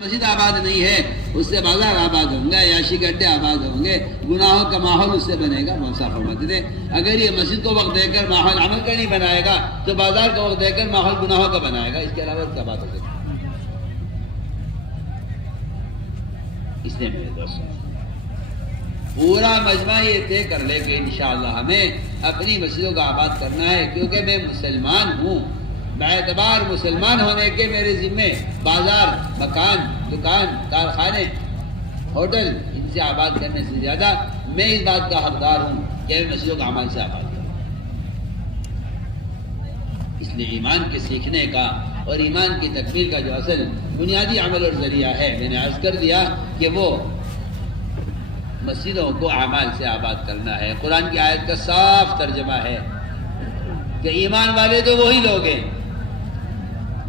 مسجد آباد نہیں ہے اس سے بازار آباد ہوں گے، عیاشی کے اڈے آباد ہوں گے، گناہوں کا ماحول اس سے بنے گا۔ موسیٰ فرماتے تھے اگر یہ مسجد کو وقت دے کر ماحول عمل کا نہیں بنائے گا تو بازار کو وقت دے کر ماحول گناہوں کا بنائے گا، اس کے علاوہ کیا بات ہو سکتی ہے؟ اس لیے میرے دوستوں پورا مجمع یہ طے کر لے کہ انشاءاللہ ہمیں اپنی مسجدوں کا آباد کرنا ہے، کیونکہ میں مسلمان ہوں، باعتبار مسلمان ہونے کے میرے ذمے بازار، مکان، دکان، کارخانے، ہوٹل ان سے آباد کرنے سے زیادہ میں اس بات کا حقدار ہوں کہ میں مسجدوں کا عمل سے آباد کروں۔ اس لیے ایمان کے سیکھنے کا اور ایمان کی تکمیل کا جو اصل بنیادی عمل اور ذریعہ ہے، میں نے عرض کر دیا کہ وہ مسجدوں کو اعمال سے آباد کرنا ہے۔ قرآن کی آیت کا صاف ترجمہ ہے کہ ایمان والے تو وہی لوگ ہیں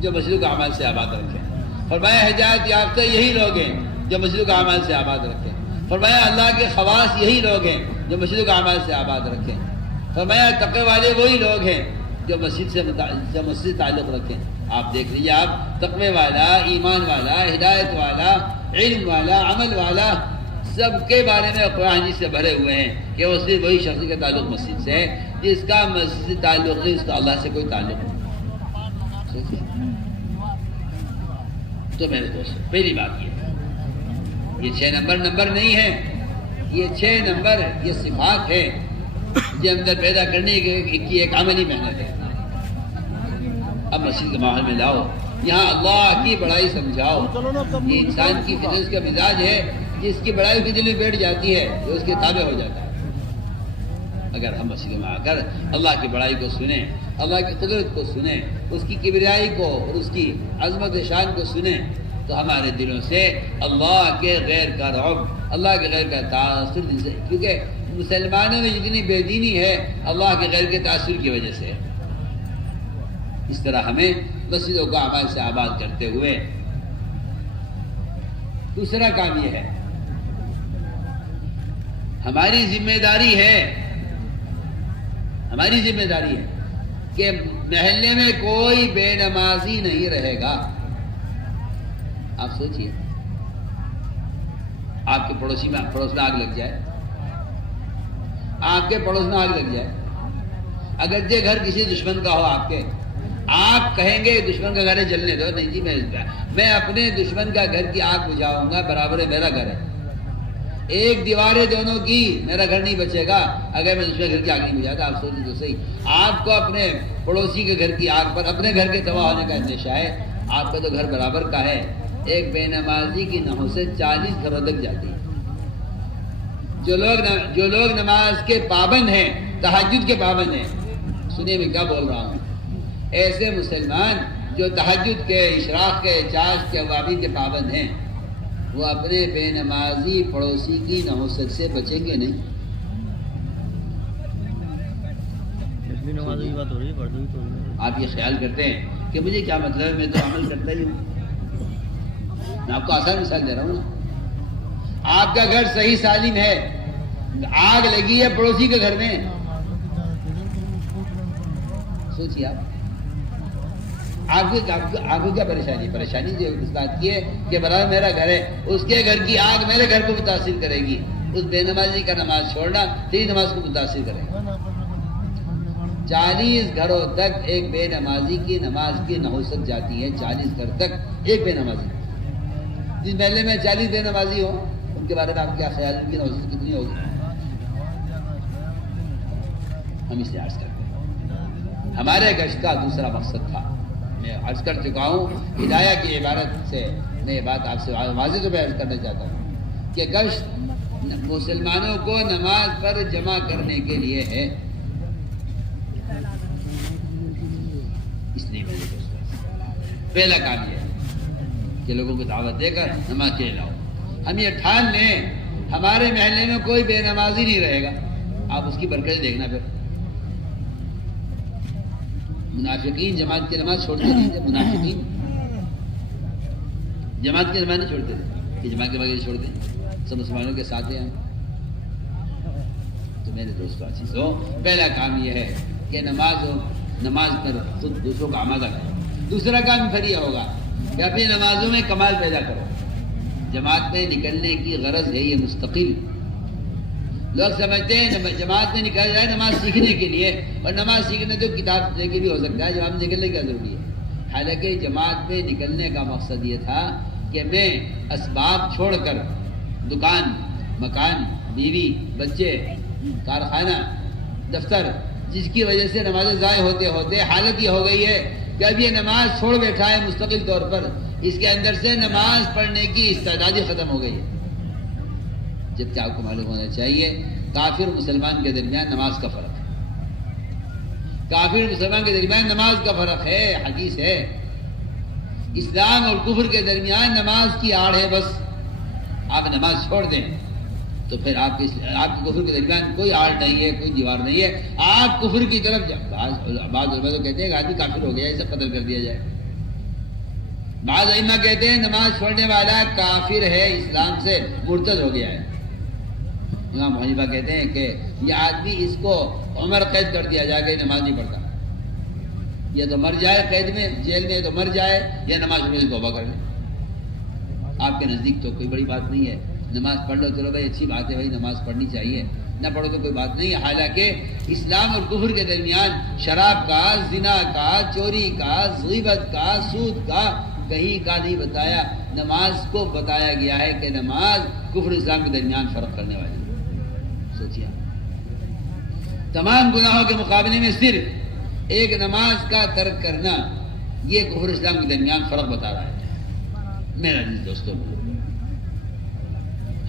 جو مسجدوں کا اعمال سے آباد رکھیں۔ فرمایا ہدایت یافتہ یہی لوگ ہیں جو مسجدوں کا اعمال سے آباد رکھیں۔ فرمایا اللہ کے خواص یہی لوگ ہیں جو مسجدوں کا اعمال سے آباد رکھیں۔ فرمایا تقوی والے وہی لوگ ہیں جو مسجد سے تعلق رکھیں۔ آپ دیکھ لیجیے، آپ تقوی والا، ایمان والا، ہدایت والا، علم والا، عمل والا، سب کے بارے میں قرآن سے بھرے ہوئے ہیں کہ وہ صرف وہی شخص کا تعلق مسجد سے ہے جس کا مسجد سے تعلق نہیں، اس کا اللہ سے کوئی تعلق نہیں۔ تو میرے دوستوں پہلی بات یہ 6 نمبر نہیں ہے، یہ 6 نمبر یہ صفات ہے جو اندر پیدا کرنے کی ایک عملی محنت ہے۔ اب مسجد کے ماحول میں لاؤ، یہاں اللہ کی بڑائی سمجھاؤ۔ یہ انسان کی فطرت کا مزاج ہے، جس کی بڑائی کی دل میں بیٹھ جاتی ہے جو اس کے تابع ہو جاتا ہے۔ اگر ہم مسجد میں آ کر اللہ کی بڑائی کو سنیں، اللہ کی قدرت کو سنیں، اس کی کبریائی کو اور اس کی عظمت شان کو سنیں، تو ہمارے دلوں سے اللہ کے غیر کا رعب، اللہ کے غیر کا تاثر، کیونکہ مسلمانوں میں جتنی بے دینی ہے اللہ کے غیر کے تاثر کی وجہ سے ہے۔ اس طرح ہمیں مسجدوں کو اعمال سے آباد کرتے ہوئے دوسرا کام یہ ہے، ہماری ذمہ داری ہے کہ محلے میں کوئی بے نمازی نہیں رہے گا۔ آپ سوچئے، آپ کے پڑوس میں آگ لگ جائے، آپ کے پڑوس میں آگ لگ جائے، اگرچہ گھر کسی دشمن کا ہو آپ کہیں گے دشمن کا گھر ہے جلنے دو، نہیں جی میں اپنے دشمن کا گھر کی آگ بجھاؤں گا، برابر ہے میرا گھر ہے، ایک دیواریں دونوں کی، میرا گھر نہیں بچے گا اگر میں دوسرے گھر کی آگ نہیں بجھاتا۔ آپ سوچیں تو صحیح، آپ کو اپنے پڑوسی کے گھر کی آگ پر اپنے گھر کے تباہ ہونے کا اندیشہ ہے، آپ کا تو گھر برابر کا ہے۔ ایک بے نمازی کی نحوست 40 گھروں تک جاتی ہے۔ جو لوگ نماز کے پابند ہیں، تہجد کے پابند ہیں، سنیے میں کیا بول رہا ہوں، ایسے مسلمان جو تہجد کے، اشراق کے، چاش کے، اوابین کے پابند ہیں، وہ اپنے بے نمازی پڑوسی کی نحوست سے بچیں گے نہیں۔ آپ یہ خیال کرتے ہیں کہ مجھے کیا مطلب ہے، میں تو عمل کرتا ہی ہوں۔ میں آپ کو آسان مثال دے رہا ہوں نا، آپ کا گھر صحیح سالم ہے، آگ لگی ہے پڑوسی کے گھر میں، سوچیے آپ کو کیا پریشانی جو اس بات کی ہے کہ برابر میرا گھر ہے، اس کے گھر کی آگ میرے گھر کو متاثر کرے گی، اس بے نمازی کا نماز چھوڑنا تیری نماز کو متاثر کرے گا۔ 40 گھروں تک ایک بے نمازی کی نماز کی نحوست جاتی ہے، 40 گھر تک ایک بے نمازی۔ جس محلے میں 40 بے نمازی ہو، ان کے بارے میں آپ کیا خیال، ان کی نحوست کتنی ہوگی؟ ہم اس سے عرض کرتے ہیں، ہمارے گشت کا دوسرا مقصد تھا، میں عرض کر چکا ہوں، ہدایہ کی عبارت سے میں یہ بات آپ سے واضح طور پہ عرض کرنا چاہتا ہوں کہ گشت مسلمانوں کو نماز پر جمع کرنے کے لیے ہے۔ اس لیے میرے دوستوں پہلا کام یہ ہے کہ لوگوں کو دعوت دے کر نماز کے لاؤ۔ ہم یہ ٹھان لیں ہمارے محلے میں کوئی بے نمازی نہیں رہے گا، آپ اس کی برکت دیکھنا۔ پھر منافقین جماعت کی نماز چھوڑتے نہیں تھے، منافقین جماعت کی نماز نہیں چھوڑتے تھے کہ جماعت کے بغیر چھوڑ دیں، سب مسلمانوں کے ساتھ ہیں۔ تو میرے دوستو عزیزو، پہلا کام یہ ہے کہ نماز پر خود دوسروں کا آمادہ کرو۔ دوسرا کام پھر یہ ہوگا کہ اپنی نمازوں میں کمال پیدا کرو۔ جماعت میں نکلنے کی غرض ہے یہ مستقل. لوگ سمجھتے ہیں جماعت میں نکل جائے نماز سیکھنے کے لیے، اور نماز سیکھنے تو کتاب لے کے بھی ہو سکتا ہے، جماعت میں نکلنے کا ضروری ہے. حالانکہ جماعت میں نکلنے کا مقصد یہ تھا کہ میں اسباب چھوڑ کر دکان، مکان، بیوی، بچے، کارخانہ، دفتر، جس کی وجہ سے نمازیں ضائع ہوتے ہوتے حالت یہ ہو گئی ہے کہ اب یہ نماز چھوڑ بیٹھا ہے مستقل طور پر، اس کے اندر سے نماز پڑھنے کی استعداد ختم ہو گئی ہے. جبکہ آپ کو معلوم ہونا چاہیے کافر مسلمان کے درمیان نماز کا فرق ہے. کافر مسلمان کے درمیان نماز کا فرق ہے، حدیث ہے. اسلام اور کفر کے درمیان نماز کی آڑ ہے. بس آپ نماز چھوڑ دیں تو پھر آپ کے کفر کے درمیان کوئی آڑ نہیں ہے، کوئی دیوار نہیں ہے. آپ کفر کی طرف بعض علماء تو کہتے ہیں کہ آدمی کافر ہو گیا، اسے قتل کر دیا جائے. بعض ائمہ کہتے ہیں نماز چھوڑنے والا کافر ہے، اسلام سے مرتد ہو گیا ہے. امام حنیفہ کہتے ہیں کہ یہ آدمی اس کو عمر قید کر دیا جائے گا، نماز نہیں پڑھتا. یا تو مر جائے قید میں، جیل میں تو مر جائے، یا نماز پڑھنے سے توبہ کر لے. آپ کے نزدیک تو کوئی بڑی بات نہیں ہے، نماز پڑھ لو، چلو بھائی اچھی بات ہے بھائی، نماز پڑھنی چاہیے، نہ پڑھو تو کوئی بات نہیں ہے. حالانکہ اسلام اور کفر کے درمیان شراب کا، زنا کا، چوری کا، غیبت کا، سود کا کہیں کا نہیں بتایا. نماز کو بتایا گیا ہے کہ نماز کفر اسلام کے درمیان فرق کرنے والی ہے. سوچیے تمام گناہوں کے مقابلے میں صرف ایک نماز کا ترک کرنا یہ کفر اسلام کے درمیان فرق بتا رہا ہے. میرا عزیز دوستو،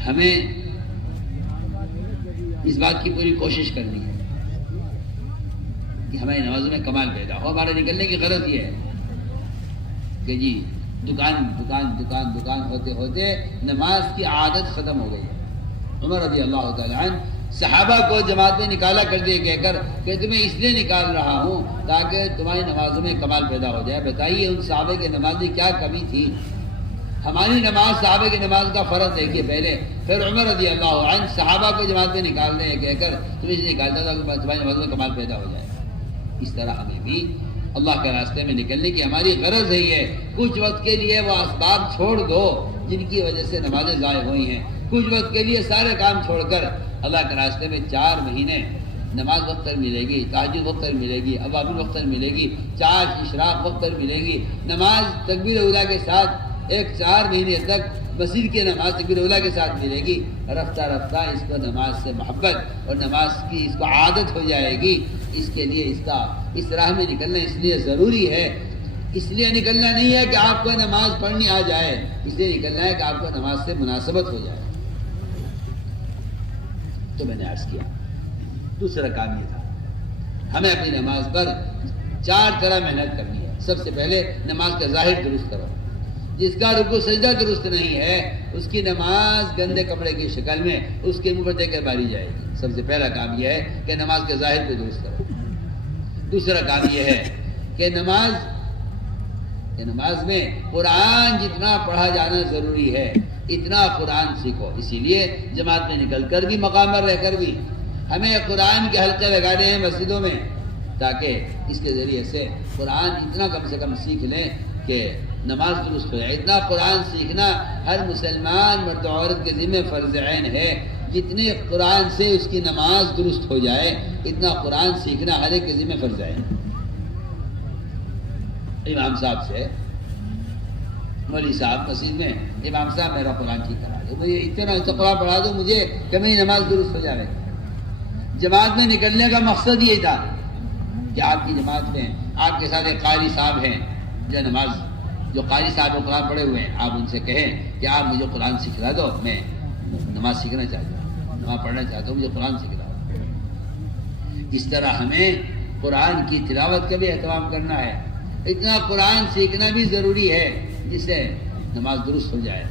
ہمیں اس بات کی پوری کوشش کرنی ہے کہ ہماری نمازوں میں کمال پیدا ہو. ہمارے نکلنے کی غرض یہ ہے کہ جی دکان دکان دکان دکان ہوتے ہوتے نماز کی عادت ختم ہو گئی ہے. عمر رضی اللہ تعالیٰ عنہ صحابہ کو جماعت میں نکالا کر دے کہہ کر کہ تمہیں اس لیے نکال رہا ہوں تاکہ تمہاری نمازوں میں کمال پیدا ہو جائے. بتائیے ان صحابہ کی نماز میں کیا کمی تھی؟ ہماری نماز صحابہ کی نماز کا فرق دیکھیے پہلے. پھر عمر رضی اللہ عنہ صحابہ کو جماعت میں نکال رہے ہیں کہہ کر تمہیں اس لیے نکالتا تھا کہ تمہاری نماز میں کمال پیدا ہو جائے. اس طرح ہمیں بھی اللہ کے راستے میں نکلنے کی ہماری غرض ہے. یہ کچھ وقت کے لیے وہ اسباب چھوڑ دو جن کی وجہ سے نمازیں ضائع ہوئی ہیں. کچھ وقت کے لیے سارے کام چھوڑ کر اللہ کے راستے میں 4 مہینے نماز وقت پر ملے گی، تہجد وقت پر ملے گی، اوابل وقت پر ملے گی، چاش اشراق وقت پر ملے گی. نماز تکبیر اولیٰ کے ساتھ 4 مہینے تک مسجد کی نماز تکبیر اولیٰ کے ساتھ ملے گی. رفتہ رفتہ اس کو نماز سے محبت اور نماز کی اس کو عادت ہو جائے گی. اس کے لیے اس راہ میں نکلنا اس لیے ضروری ہے. اس لیے نکلنا نہیں ہے کہ آپ کو نماز پڑھنی آ جائے، اس لیے نکلنا ہے کہ آپ کو نماز سے مناسبت ہو جائے. تو میں نے عرض کیا دوسرا کام یہ تھا ہمیں اپنی نماز پر 4 طرح محنت کرنی ہے. سب سے پہلے نماز کا ظاہر درست کرو. جس کا رکوع سجدہ درست نہیں ہے اس کی نماز گندے کپڑے کی شکل میں اس کے منہ پر دے کر ماری جائے گی. سب سے پہلا کام یہ ہے کہ نماز کے ظاہر کو درست کرو. دوسرا کام یہ ہے کہ نماز میں قرآن جتنا پڑھا جانا ضروری ہے اتنا قرآن سیکھو. اسی لیے جماعت میں نکل کر بھی مقام پر رہ کر بھی ہمیں قرآن کے حلقے لگانے ہیں مسجدوں میں تاکہ اس کے ذریعے سے قرآن اتنا کم سے کم سیکھ لیں کہ نماز درست ہو جائے. اتنا قرآن سیکھنا ہر مسلمان مرد و عورت کے ذمہ فرض عین ہے. جتنے قرآن سے اس کی نماز درست ہو جائے اتنا قرآن سیکھنا ہر ایک کے ذمہ فرض عین ہے. امام صاحب سے مولوی صاحب مسجد میں امام صاحب میرا قرآن ٹھیک کرا دو، مجھے اتنا قرآن پڑھا دو مجھے کہ میری نماز درست ہو جائے. جماعت میں نکلنے کا مقصد یہ تھا کہ آپ کی جماعت میں آپ کے ساتھ ایک قاری صاحب ہیں جو قاری صاحب قرآن پڑھے ہوئے ہیں. آپ ان سے کہیں کہ آپ مجھے قرآن سکھلا دو، میں نماز سیکھنا چاہتا ہوں، نماز پڑھنا چاہتا ہوں، مجھے قرآن سکھلا دو. اس طرح ہمیں قرآن کی تلاوت کا بھی اہتمام کرنا ہے. اتنا قرآن سیکھنا بھی ضروری ہے جس سے نماز درست ہو جائے.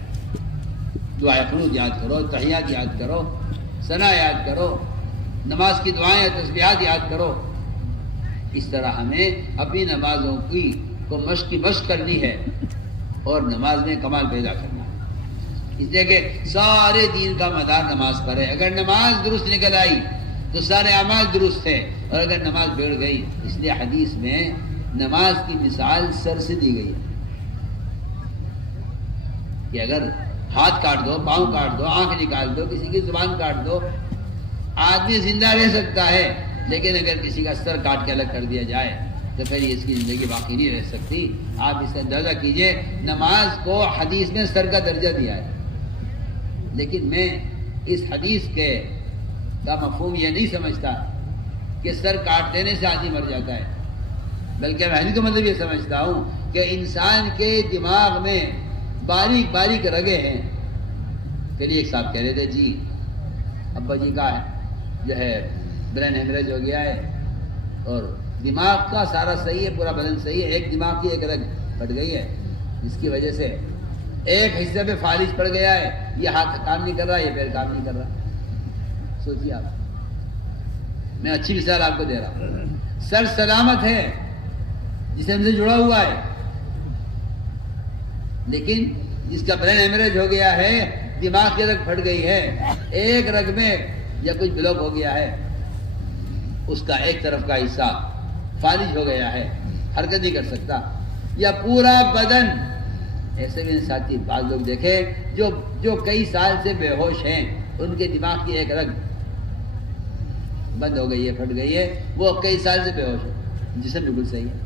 دعائے قنوت یاد کرو، تحیات یاد کرو، ثنا یاد کرو، نماز کی دعائیں تسبیحات یاد کرو. اس طرح ہمیں اپنی نمازوں کو مشق کرنی ہے اور نماز میں کمال پیدا کرنا ہے. اس لیے کہ سارے دین کا مدار نماز پر ہے. اگر نماز درست نکل آئی تو سارے اعمال درست ہیں، اور اگر نماز بگڑ گئی، اس لیے حدیث میں نماز کی مثال سر سے دی گئی ہے کہ اگر ہاتھ کاٹ دو، پاؤں کاٹ دو، آنکھ نکال دو، کسی کی زبان کاٹ دو، آدمی زندہ رہ سکتا ہے، لیکن اگر کسی کا سر کاٹ کے الگ کر دیا جائے تو پھر اس کی زندگی باقی نہیں رہ سکتی۔ آپ اس سے اندازہ کیجئے، نماز کو حدیث نے سر کا درجہ دیا ہے، لیکن میں اس حدیث کا مفہوم یہ نہیں سمجھتا کہ سر کاٹ دینے سے آدمی مر جاتا ہے، بلکہ میں حدیث کا مطلب یہ سمجھتا ہوں کہ انسان کے دماغ میں باریک باریک رگیں ہیں۔ پھر ایک صاحب کہہ رہے تھے جی ابا جی کا جو ہے برین ہیمریج ہو گیا ہے اور دماغ کا سارا صحیح ہے، پورا بدن صحیح ہے، ایک دماغ کی ایک رگ پھٹ گئی ہے، جس کی وجہ سے ایک حصے پہ فالج پڑ گیا ہے، یہ ہاتھ کام نہیں کر رہا، یہ پیر کام نہیں کر رہا۔ سوچیے آپ، میں اچھی مثال آپ کو دے رہا ہوں۔ سر سلامت ہے، جسم سے جڑا ہوا ہے، لیکن جس کا برین ہیمریج ہو گیا ہے، دماغ کی رگ پھٹ گئی ہے، ایک رگ میں یا کچھ بلاک ہو گیا ہے، اس کا ایک طرف کا حصہ فالج ہو گیا ہے، حرکت نہیں کر سکتا، یا پورا بدن۔ ایسے بھی ساتھی بعض لوگ دیکھے جو کئی سال سے بے ہوش ہیں، ان کے دماغ کی ایک رگ بند ہو گئی ہے، پھٹ گئی ہے، وہ کئی سال سے بے ہوش ہے، جسم بالکل صحیح ہے۔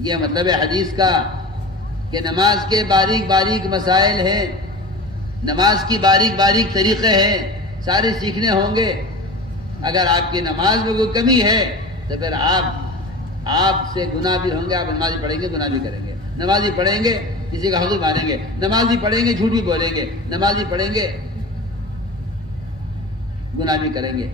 یہ مطلب ہے حدیث کا کہ نماز کے باریک باریک مسائل ہیں، نماز کی باریک باریک طریقے ہیں، سارے سیکھنے ہوں گے۔ اگر آپ کی نماز میں کوئی کمی ہے تو پھر آپ سے گناہ بھی ہوں گے، آپ نمازی پڑھیں گے گناہ بھی کریں گے، نمازی پڑھیں گے کسی کا حق مانیں گے، نمازی پڑھیں گے جھوٹ بھی بولیں گے، نمازی پڑھیں گے گناہ بھی کریں گے۔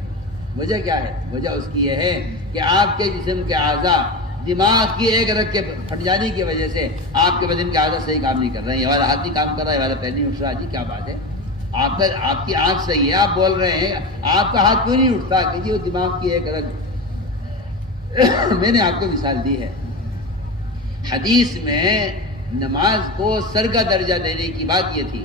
وجہ کیا ہے؟ وجہ اس کی یہ ہے کہ آپ کے جسم کے اعضاء دماغ کی ایک رگ کے پھٹ جانے کی وجہ سے آپ کے بدن کے اعضاء صحیح کام نہیں کر رہے ہیں، یہ والا ہاتھ نہیں کام کر رہا ہے، یہ والا پیر نہیں اٹھ رہا۔ جی کیا بات ہے، آپ کی آنکھ صحیح ہے، آپ بول رہے ہیں، آپ کا ہاتھ کیوں نہیں اٹھتا؟ کہ جی وہ دماغ کی ایک رگ۔ میں نے آپ کو مثال دی ہے۔ حدیث میں نماز کو سر کا درجہ دینے کی بات یہ تھی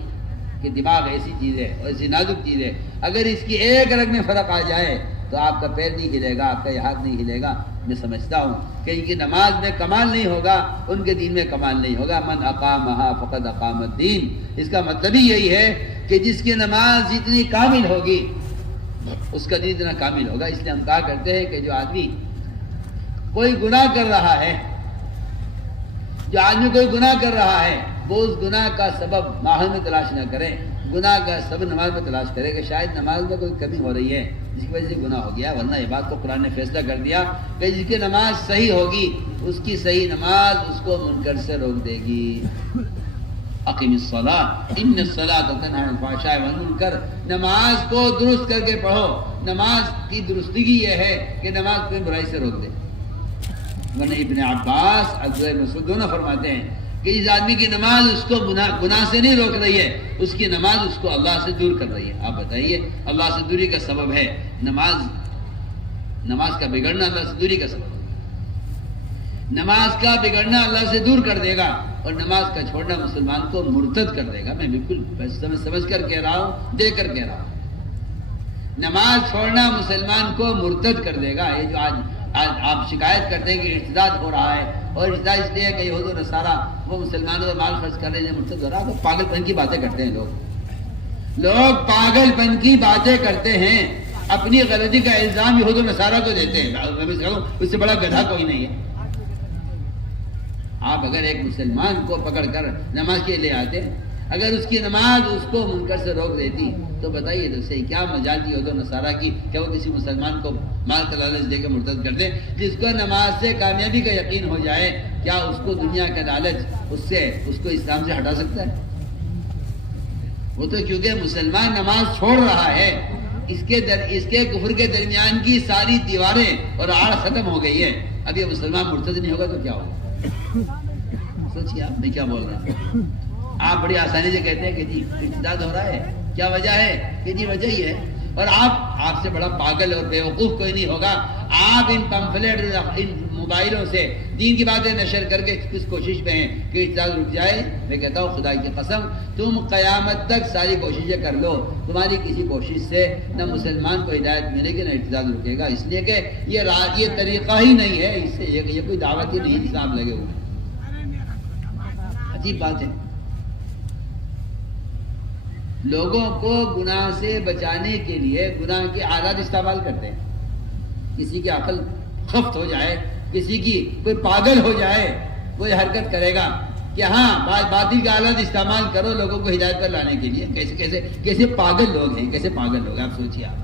کہ دماغ ایسی چیز ہے اور ایسی نازک چیز ہے، اگر اس کی ایک رگ میں فرق آ جائے تو آپ کا پیر نہیں ہلے گا، آپ کا یہ ہاتھ نہیں ہلے گا۔ میں سمجھتا ہوں کہ ان کی نماز میں کمال نہیں ہوگا، ان کے دین میں کمال نہیں ہوگا۔ من اقامہا فقد اقام الدین، اس کا مطلب ہی یہی ہے کہ جس کی نماز جتنی کامل ہوگی اس کا دین اتنا کامل ہوگا۔ اس لیے ہم کہا کرتے ہیں کہ جو آدمی کوئی گناہ کر رہا ہے، وہ اس گناہ کا سبب ماحول میں تلاش نہ کرے، گناہ کا سبب نماز میں تلاش کرے کہ شاید نماز میں کوئی کمی ہو رہی ہے جس کی وجہ سے گناہ ہو گیا، ورنہ یہ بات کو قرآن نے فیصلہ کر دیا کہ جس کی نماز صحیح ہوگی اس کی صحیح نماز اس کو منکر سے روک دے گی۔ اقیم الصلاۃ ان الصلاۃ تنہی عن الفحشاء والمنکر، نماز کو درست کر کے پڑھو۔ نماز کی درستگی یہ ہے کہ نماز کو برائی سے روک دے، ورنہ ابن عباس عبداللہ بن مسعود دونوں فرماتے ہیں کہ اس آدمی کی نماز اس کو گناہ سے نہیں روک رہی ہے، اس کی نماز اس کو اللہ سے دور کر رہی ہے۔ آپ بتائیے، اللہ سے دوری کا سبب ہے نماز کا بگڑنا، اللہ سے دوری کا سبب ہے۔ نماز کا بگڑنا اللہ سے دور کر دے گا، اور نماز کا چھوڑنا مسلمان کو مرتد کر دے گا۔ میں بالکل سمجھ کر کہہ رہا ہوں، دے کر کہہ رہا ہوں، نماز چھوڑنا مسلمان کو مرتد کر دے گا۔ یہ جو آج آپ شکایت کرتے ہیں کہ ارتداد ہو رہا ہے، اور ارتداد اس لیے کہ یہود و نصارہ وہ مسلمانوں پر مال خرچ کر رہے ہیں، مرتد ہو رہا ہے۔ تو پاگل پن کی باتیں کرتے ہیں لوگ پاگل پن کی باتیں کرتے ہیں، اپنی غلطی کا الزام یہود و نصارہ کو دیتے ہیں۔ اس سے بڑا گدھا کوئی نہیں ہے۔ آپ اگر ایک مسلمان کو پکڑ کر نماز کے لے آتے، اگر اس کی نماز اس کو منکر سے روک دیتی تو بتائیے تو صحیح کیا مجال تھی یہود و نصارہ کی کہ وہ کسی مسلمان کو مال کا لالچ دے کے مرتد کر دے؟ جس کو نماز سے کامیابی کا یقین ہو جائے، کیا اس کو دنیا کا لالچ اس کو اسلام سے ہٹا سکتا ہے؟ وہ تو کیونکہ مسلمان نماز چھوڑ رہا ہے، اس کے کفر کے درمیان کی ساری دیواریں اور آڑ ختم ہو گئی ہے۔ اب یہ مسلمان مرتد نہیں ہوگا تو کیا ہوگا؟ سوچیے آپ، میں کیا بول رہا ہوں۔ آپ بڑی آسانی سے کہتے ہیں کہ جی ارتداد ہو رہا ہے، کیا وجہ ہے؟ کہ جی وجہ ہی ہے، اور آپ سے بڑا پاگل اور بیوقوف کوئی نہیں ہوگا۔ آپ ان پمفلیٹ، ان موبائلوں سے دین کی باتیں نشر کر کے کس کوشش میں ہیں کہ ارتداد رک جائے؟ میں کہتا ہوں خدا کی قسم، تم قیامت تک ساری کوششیں کر لو، تمہاری کسی کوشش سے نہ مسلمان کو ہدایت ملے گی نہ ارتداد رکے گا، اس لیے کہ یہ طریقہ ہی نہیں ہے، اس سے یہ کوئی دعوت ہی نہیں، جس میں آپ لگے ہوئے۔ عجیب بات ہے۔ لوگوں کو گناہ سے بچانے کے لیے گناہ کے آلات استعمال کرتے ہیں. کسی کی عقل خفت ہو جائے، کسی کی کوئی پاگل ہو جائے، کوئی حرکت کرے گا کہ ہاں باطل کے آلات استعمال کرو لوگوں کو ہدایت پر لانے کے لیے. کیسے پاگل لوگ ہیں، کیسے پاگل لوگ ہیں، آپ سوچیے. آپ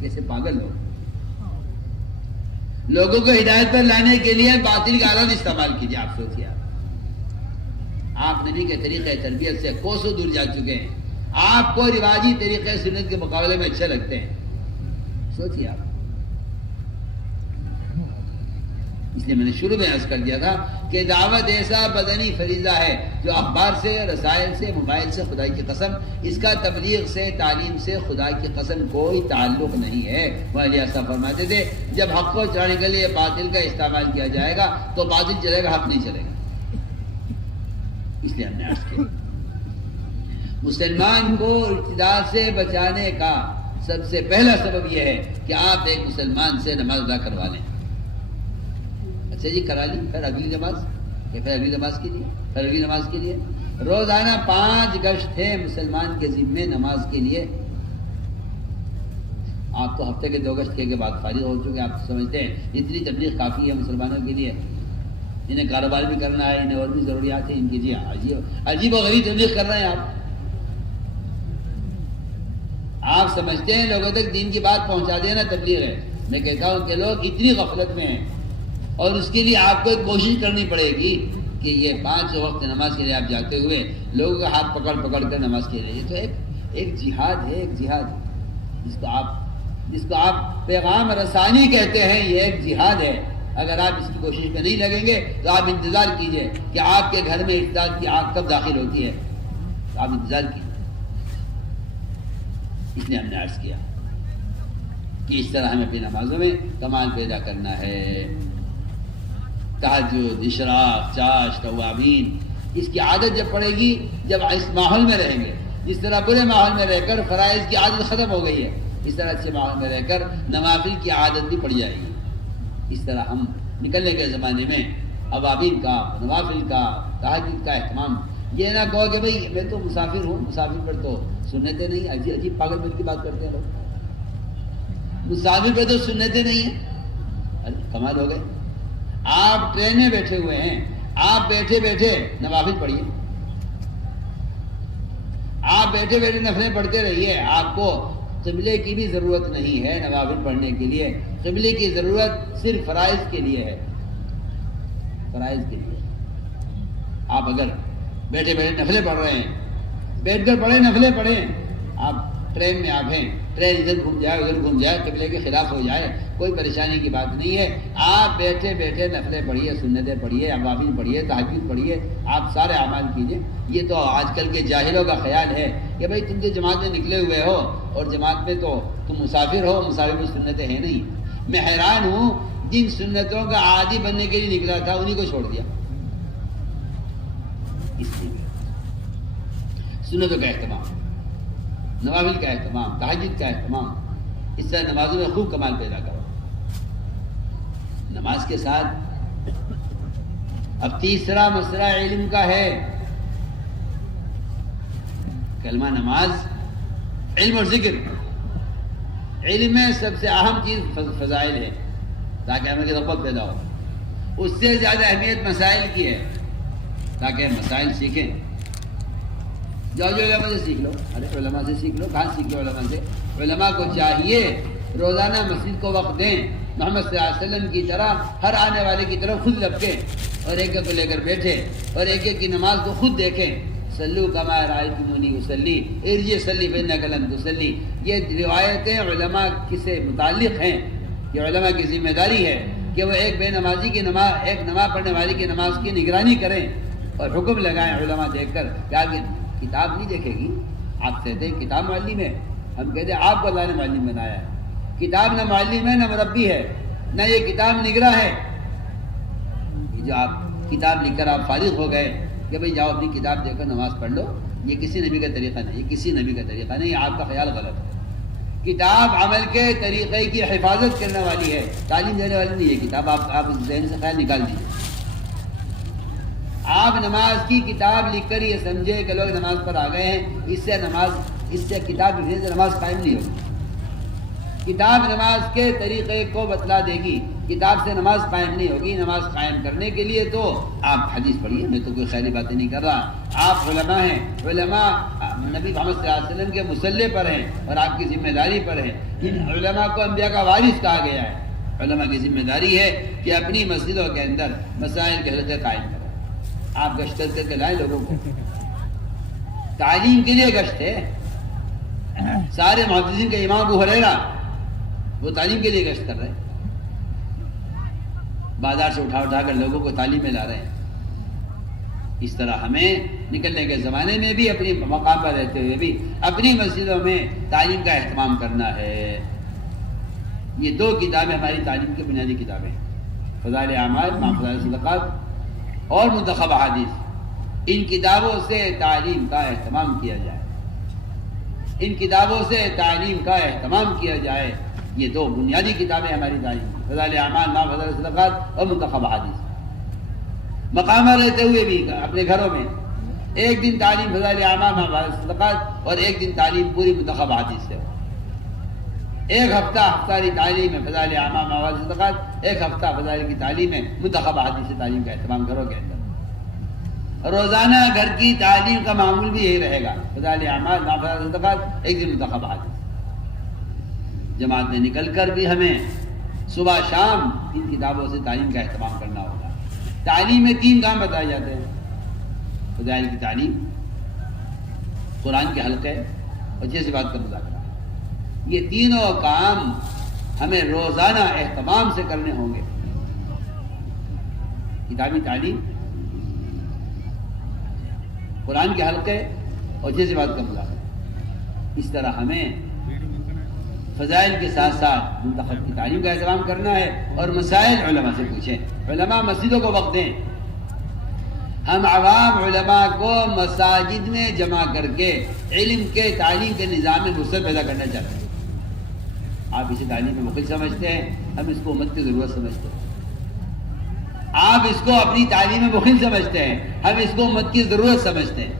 کیسے پاگل لوگ، لوگوں کو ہدایت پر لانے کے لیے باطل کے آلات استعمال کیجیے. آپ سوچیے. آپ نبی کے طریقے تربیت سے کوسوں دور جا چکے ہیں. آپ کو رواجی طریقے سنت کے مقابلے میں اچھے لگتے ہیں. سوچیے آپ. اس لیے میں نے شروع میں عرض کر دیا تھا کہ دعوت ایسا بدنی فریضہ ہے جو اخبار سے، رسائل سے، موبائل سے، خدا کی قسم اس کا تبلیغ سے، تعلیم سے خدا کی قسم کوئی تعلق نہیں ہے. وہ علیہ السلام فرماتے تھے جب حق کو چلانے کے لیے باطل کا استعمال کیا جائے گا تو باطل چلے گا، حق نہیں چلے گا. اس لیے ہم نے عرض کیا مسلمان کو ارتداد سے بچانے کا سب سے پہلا سبب یہ ہے کہ آپ ایک مسلمان سے نماز ادا کروا لیں. اچھا جی کرا لی، پھر اگلی نماز، پھر اگلی نماز کے لیے، پھر اگلی نماز کے لیے. روزانہ 5 گشت ہے مسلمان کے ذمے نماز کے لیے. آپ تو ہفتے کے 2 گشت کے بعد فارغ ہو چکے. آپ سمجھتے ہیں اتنی تبلیغ کافی ہے مسلمانوں کے لیے. انہیں کاروبار بھی کرنا ہے، انہیں اور بھی ضروریات ہیں ان کی. جی عجیب و غریب تبلیغ کر رہے ہیں آپ. آپ سمجھتے ہیں لوگوں تک دین کی بات پہنچا دینا تبلیغ ہے. میں کہتا ہوں کہ لوگ اتنی غفلت میں ہیں اور اس کے لیے آپ کو ایک کوشش کرنی پڑے گی کہ یہ 5 وقت نماز کے لیے آپ جاتے ہوئے لوگوں کا ہاتھ پکڑ کر نماز کے لیے. یہ تو ایک جہاد ہے، ایک جہاد جس کو آپ پیغام رسانی کہتے ہیں. یہ ایک جہاد ہے. اگر آپ اس کی کوشش میں نہیں لگیں گے تو آپ انتظار کیجئے کہ آپ کے گھر میں ارتداد کی آگ کب داخل ہوتی ہے. تو آپ انتظار کیجئے. اس لیے ہم نے عرض کیا کہ اس طرح ہمیں اپنی نمازوں میں کمال پیدا کرنا ہے. تہجد، اشراق، چاشت، اوابین، اس کی عادت جب پڑے گی جب اس ماحول میں رہیں گے. جس طرح برے ماحول میں رہ کر فرائض کی عادت ختم ہو گئی ہے، اس طرح اچھے ماحول میں رہ کر نوافل کی عادت بھی پڑ جائے گی. اس طرح ہم نکلنے کے زمانے میں اوابین کا، نوافل کا، تہجد کا اہتمام. یہ نہ کہو کہ بھئی میں تو مسافر ہوں، مسافر پر تو سنتیں نہیں. عجیب پاگل پن کی بات کرتے ہیں لوگ. مسافر پہ تو سنتیں نہیں ہیں. کمال ہو گئے. آپ ٹرین میں بیٹھے ہوئے ہیں، آپ بیٹھے بیٹھے نوافل پڑھیے. آپ بیٹھے بیٹھے نفلیں پڑھتے رہیے. آپ کو قبلے کی بھی ضرورت نہیں ہے نوافل پڑھنے کے لیے. قبلے کی ضرورت صرف فرائض کے لیے ہے. فرائض کے لیے آپ اگر بیٹھے بیٹھے نفلیں پڑھ رہے ہیں، بیٹھ کر پڑھیں، نفلیں پڑھیں. آپ ٹرین میں آپ ہیں، ٹرین ادھر گھوم جائے ادھر گھوم جائے، قبلے کے خلاف ہو جائے، کوئی پریشانی کی بات نہیں ہے. آپ بیٹھے بیٹھے نفلیں پڑھیے، سنتیں پڑھیے، اوابین پڑھیے، تہجد پڑھیے. آپ سارے اعمال کیجیے. یہ تو آج کل کے جاہلوں کا خیال ہے کہ بھئی تم تو جماعت میں نکلے ہوئے ہو اور جماعت میں تو تم مسافر ہو، مسافر میں سنتیں ہیں نہیں. میں حیران ہوں جن سنتوں کا عادی بننے کے لیے نکلا تھا انہی کو چھوڑ دیا. اس لیے سنتوں کا اہتمام، نوافل کا اہتمام، تہجد کا اہتمام، اس طرح نمازوں میں خوب کمال پیدا کرو. نماز کے ساتھ اب تیسرا مسئلہ علم کا ہے. کلمہ، نماز، علم اور ذکر. علم میں سب سے اہم چیز فضائل ہے تاکہ ہمیں رغبت پیدا ہو. اس سے زیادہ اہمیت مسائل کی ہے تاکہ ہم مسائل سیکھیں. جاؤ علماء سے سیکھ لو. ارے علماء سے سیکھ لو. کہاں سیکھ لو علماء سے؟ علماء کو چاہیے روزانہ مسجد کو وقت دیں. محمد صلی اللہ علیہ وسلم کی طرح ہر آنے والے کی طرف خود لپکیں اور ایک ایک کو لے کر بیٹھے اور ایک ایک کی نماز کو خود دیکھیں. صلو کما رأیتمونی اصلی، ارجع صلی فإنک لم تصلی. یہ روایتیں علماء سے متعلق ہیں. یہ علماء کی ذمہ داری ہے کہ وہ ایک بے نمازی کی نماز، ایک نماز پڑھنے والی کی نماز کی نگرانی کریں اور حکم لگائیں علماء دیکھ کر کہ آگے کتاب نہیں دیکھے گی. آپ کہتے ہیں کتاب معلم ہے، ہم کہتے ہیں آپ کو اللہ نے معلم بنایا ہے. کتاب نہ معلم ہے نہ مربی ہے، نہ یہ کتاب نگراں ہے. یہ جو آپ کتاب لکھ کر آپ فارغ ہو گئے کہ بھئی جاؤ اپنی کتاب دے کر نماز پڑھ لو، یہ کسی نبی کا طریقہ نہیں. یہ کسی نبی کا طریقہ نہیں. یہ آپ کا خیال غلط ہے. کتاب عمل کے طریقے کی حفاظت کرنے والی ہے، تعلیم دینے والی نہیں ہے کتاب. آپ ذہن سے خیال نکال دیجیے. آپ نماز کی کتاب لکھ کر یہ سمجھے کہ لوگ نماز پر آ گئے ہیں، اس سے کتاب لکھنے سے نماز قائم نہیں ہوگی۔ کتاب نماز کے طریقے کو بتلا دے گی، کتاب سے نماز قائم نہیں ہوگی۔ نماز قائم کرنے کے لیے تو آپ حدیث پڑھیے، میں تو کوئی خیالی باتیں نہیں کر رہا۔ آپ علماء ہیں، علماء نبی محمد صلی اللہ علیہ وسلم کے مصلی پر ہیں اور آپ کی ذمہ داری پر ہیں۔ ان علماء کو انبیاء کا وارث کہا گیا ہے۔ علماء کی ذمہ داری ہے کہ اپنی مسجدوں کے اندر مسائل کے حلقے قائم کریں۔ آپ گشت کر کے لائیں لوگوں کو، تعلیم کے لیے گشت ہے۔ سارے محدثین کے امام ابو ہریرہ وہ تعلیم کے لیے گشت کر رہے ہیں، بازار سے اٹھا کر لوگوں کو تعلیم میں لا رہے ہیں۔ اس طرح ہمیں نکلنے کے زمانے میں بھی اپنی مقام پر رہتے ہوئے بھی اپنی مسجدوں میں تعلیم کا اہتمام کرنا ہے۔ یہ دو کتابیں ہماری تعلیم کی بنیادی کتابیں ہیں، فضائل اعمال، فضائل صدقات اور منتخب احادیث۔ ان کتابوں سے تعلیم کا اہتمام کیا جائے، ان کتابوں سے تعلیم کا اہتمام کیا جائے۔ یہ دو بنیادی کتابیں ہماری تعلیم کی، فضائل اعمال، فضائل صدقات اور منتخب احادیث۔ مقامہ رہتے ہوئے بھی اپنے گھروں میں ایک دن تعلیم فضائل اعمال، فضائل صدقات اور ایک دن تعلیم پوری منتخب احادیث سے ہو۔ ایک ہفتہ ہفتاری تعلیم ہے فضائل اعمال، فضائل صدقات، ایک ہفتہ فضائل کی تعلیم ہے منتخب احادیث سے تعلیم کا اہتمام گھروں کے اندر۔ روزانہ گھر کی تعلیم کا معمول بھی یہی رہے گا، فضائل اعمال، فضائل صدقات، ایک دن منتخب احادیث۔ جماعت میں نکل کر بھی ہمیں صبح شام ان کتابوں سے تعلیم کا اہتمام کرنا ہوگا۔ تعلیم میں 3 کام بتائے جاتے ہیں، فضائل کی تعلیم، قرآن کے حلقے اور جیسی بات کا مذاکرہ۔ یہ تینوں کام ہمیں روزانہ اہتمام سے کرنے ہوں گے، کتابی تعلیم، قرآن کے حلقے اور جیسی بات کا مذاکرہ۔ اس طرح ہمیں فضائل کے ساتھ ساتھ منتخب کی تعلیم کا اہتمام کرنا ہے اور مسائل علماء سے پوچھیں۔ علماء مسجدوں کو وقت دیں۔ ہم عوام علماء کو مساجد میں جمع کر کے علم کے تعلیم کے نظام میں وسعت پیدا کرنا چاہتے ہیں۔ آپ اسے تعلیم میں مخل سمجھتے ہیں، ہم اس کو امت کی ضرورت سمجھتے ہیں۔ آپ اس کو اپنی تعلیم میں مخل سمجھتے ہیں، ہم اس کو امت کی ضرورت سمجھتے ہیں۔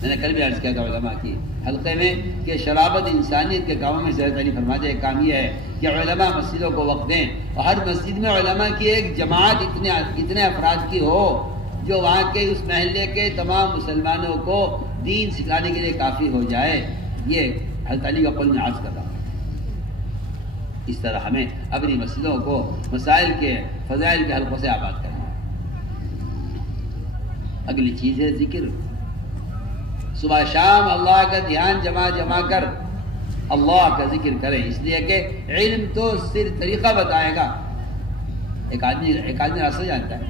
میں نے کل بھی عرض کیا تھا علماء کی حلقے میں کہ شرابت انسانیت کے کاموں میں سید علی فرماتے ایک کام یہ ہے کہ علماء مسجدوں کو وقت دیں اور ہر مسجد میں علماء کی ایک جماعت اتنے افراد کی ہو جو وہاں کے اس محلے کے تمام مسلمانوں کو دین سکھانے کے لیے کافی ہو جائے۔ یہ حضرت علی کا قول میں عرض کر رہا ہوں۔ اس طرح ہمیں اپنی مسجدوں کو مسائل کے فضائل کے حلقوں سے آباد کرنا ہے۔ اگلی چیز ہے ذکر۔ صبح شام اللہ کا دھیان جمع کر اللہ کا ذکر کریں، اس لیے کہ علم تو صرف طریقہ بتائے گا۔ ایک آدمی راستہ جانتا ہے،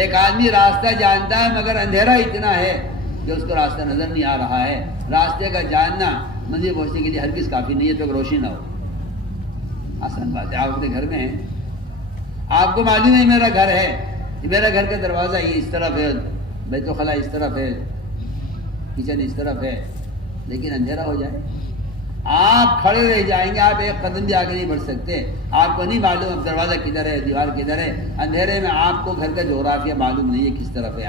ایک آدمی راستہ جانتا ہے مگر اندھیرا اتنا ہے کہ اس کو راستہ نظر نہیں آ رہا ہے۔ راستے کا جاننا منزل پہنچنے کے لیے ہرگز کافی نہیں ہے تو روشنی نہ ہو۔ آسان بات ہے، آپ اپنے گھر میں ہیں، آپ کو معلوم ہے میرا گھر ہے، میرا گھر کا دروازہ یہ اس طرف ہے، بیت الخلا اس طرف ہے، کچن اس طرف ہے، لیکن اندھیرا ہو جائے آپ کھڑے رہ جائیں گے، آپ ایک قدم بھی آگے نہیں بڑھ سکتے۔ آپ کو نہیں معلوم اب دروازہ کدھر ہے، دیوار کدھر ہے، اندھیرے میں آپ کو گھر کا جغرافیہ معلوم نہیں ہے کس طرف ہے۔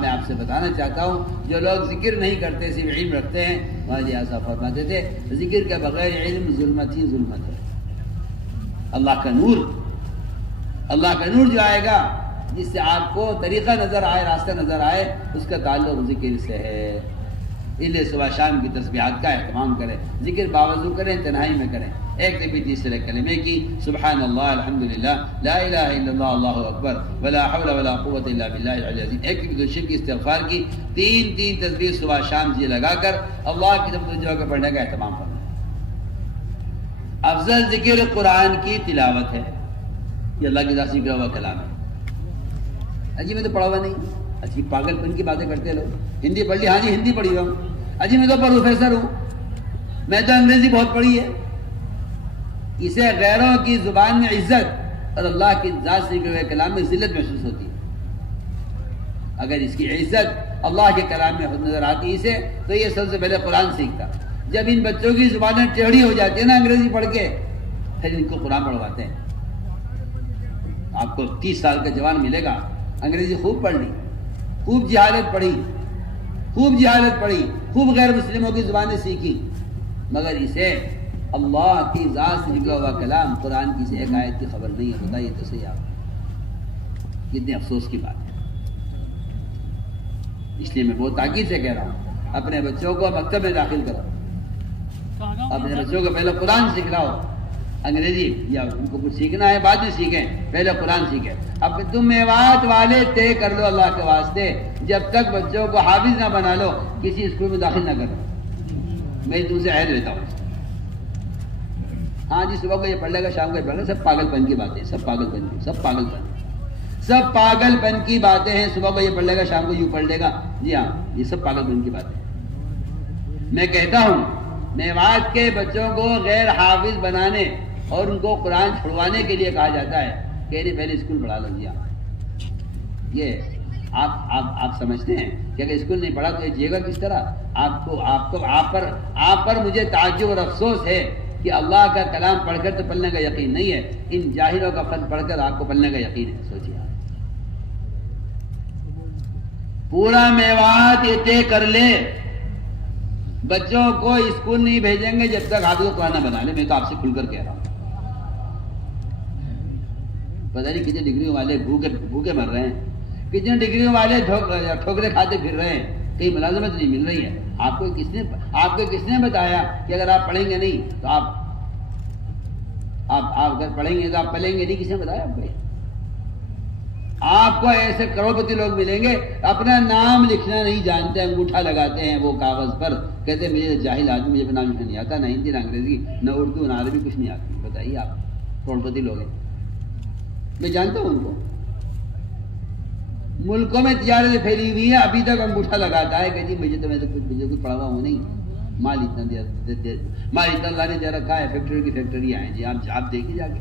میں آپ سے بتانا چاہتا ہوں جو لوگ ذکر نہیں کرتے صرف علم رکھتے ہیں، وہاں ایسا فرماتے تھے ذکر کے بغیر علم ظلمت ہی ظلمت ہے۔ اللہ کا نور جو آئے گا جس سے آپ کو طریقہ نظر آئے، راستہ نظر آئے، اس کا تعلق ذکر سے ہے۔ اس لیے صبح شام کی تسبیحات کا اہتمام کریں، ذکر باوضو کریں، تنہائی میں کریں۔ ایک بھی تیسرے کلمے کی سبحان اللہ الحمدللہ لا الہ الا اللہ اللہ اکبر ولا حول ولا قوت الا باللہ العلی العظیم، ایک بھی دوسرے کی استغفار کی، تین تسبیح صبح شام سے لگا کر اللہ کی طرف رجوع کر پڑھنے کا اہتمام کرنا۔ افضل ذکر قرآن کی تلاوت ہے، یہ اللہ کی ذات سے نکلا ہوا کلام ہے۔ اجی میں تو پڑھا ہوا نہیں، اچھی پاگل پن کی باتیں کرتے لوگ، ہندی پڑھ لی، ہاں جی ہندی پڑھی ہوں، اجی میں تو پروفیسر ہوں، میں تو انگریزی بہت پڑھی ہے۔ اسے غیروں کی زبان میں عزت اور اللہ کی ذات سے نکلے ہوئے کلام میں ذلت محسوس ہوتی ہے۔ اگر اس کی عزت اللہ کے کلام میں نظر آتی اسے تو یہ سب سے پہلے قرآن سیکھتا۔ جب ان بچوں کی زبانیں ٹیڑھی ہو جاتی ہیں نا انگریزی پڑھ کے، پھر ان کو قرآن پڑھواتے ہیں۔ آپ کو 30 سال کا جوان ملے گا انگریزی خوب پڑھ لی، خوب جہالت پڑھی، خوب غیر مسلموں کی زبانیں سیکھی، مگر اسے اللہ کی ذات سے نکلا ہوا کلام قرآن کی سے ایک آیت کی خبر نہیں ہے۔ بتائیے تو صحیح آپ، کتنے افسوس کی بات ہے۔ اس لیے میں بہت تاکید سے کہہ رہا ہوں، اپنے بچوں کو مکتب میں داخل کرو، اپنے بچوں کو پہلے قرآن سکھلاؤ، انگریزی یا ان کو کچھ سیکھنا ہے بعد میں سیکھیں، پہلے قرآن سیکھیں۔ اب تم میوات والے طے کر لو اللہ کے واسطے، جب تک بچوں کو حافظ نہ بنا لو کسی اسکول میں داخل نہ کرو، میں تم سے عہد لیتا ہوں۔ ہاں جی صبح کو یہ پڑھ لے گا، شام کو یہ پڑھ لے گا، سب پاگل پن کی باتیں، سب پاگل پن کی باتیں ہیں۔ صبح کو یہ پڑھ لے گا، شام کو یوں پڑھ لے گا، جی ہاں یہ سب پاگل پن کی باتیں ہیں۔ میں کہتا ہوں میوات کے بچوں کو غیر حافظ بنانے اور ان کو قرآن چھڑوانے کے لیے کہا جاتا ہے کہ انہیں پہلے اسکول پڑھا لو۔ جی ہاں یہ آپ سمجھتے ہیں کہ اگر اسکول نہیں پڑھا تو یہ جیے گا کس طرح؟ آپ پر مجھے تعجب اور افسوس ہے کہ اللہ کا کلام پڑھ کر تو پڑھنے کا یقین نہیں ہے، ان جاہلوں کا خط پڑھ کر آپ کو پڑھنے کا یقین ہے۔ سوچیے پورا میوات یہ طے کر لے بچوں کو اسکول نہیں بھیجیں گے جب تک حافظ قرآن نہ بنا لے۔ میں تو آپ سے کھل کر کہہ رہا ہوں، پتہ نہیں کتنے ڈگریوں والے بھوکے مر رہے ہیں، کتنے ڈگریوں والے ٹھوکرے کھاتے پھر رہے ہیں، کہیں ملازمت نہیں مل رہی ہے۔ آپ کو کس نے بتایا کہ اگر آپ پڑھیں گے نہیں تو آپ اگر پڑھیں گے تو آپ پلیں گے نہیں؟ کس نے بتایا آپ کو؟ آپ کو ایسے کروڑپتی لوگ ملیں گے اپنا نام لکھنا نہیں جانتے، انگوٹھا لگاتے ہیں وہ کاغذ پر، کہتے ہیں مجھے جاہل آدمی، مجھے نام لکھنا نہیں آتا، نہ ہندی نہ انگریزی نہ اردو نہ عربی، کچھ نہیں آتی۔ بتائیے آپ کروڑپتی لوگ ہیں، میں جانتا ہوں ان کو، ملکوں میں تجارتیں پھیلی ہوئی ہے، ابھی تک انگوٹھا لگاتا ہے کہ جی مجھے کچھ پڑھا ہوا ہوں نہیں، مال اتنا اللہ نے دے رکھا ہے، فیکٹری کی فیکٹریاں ہیں۔ جی آپ دیکھیے جا کے،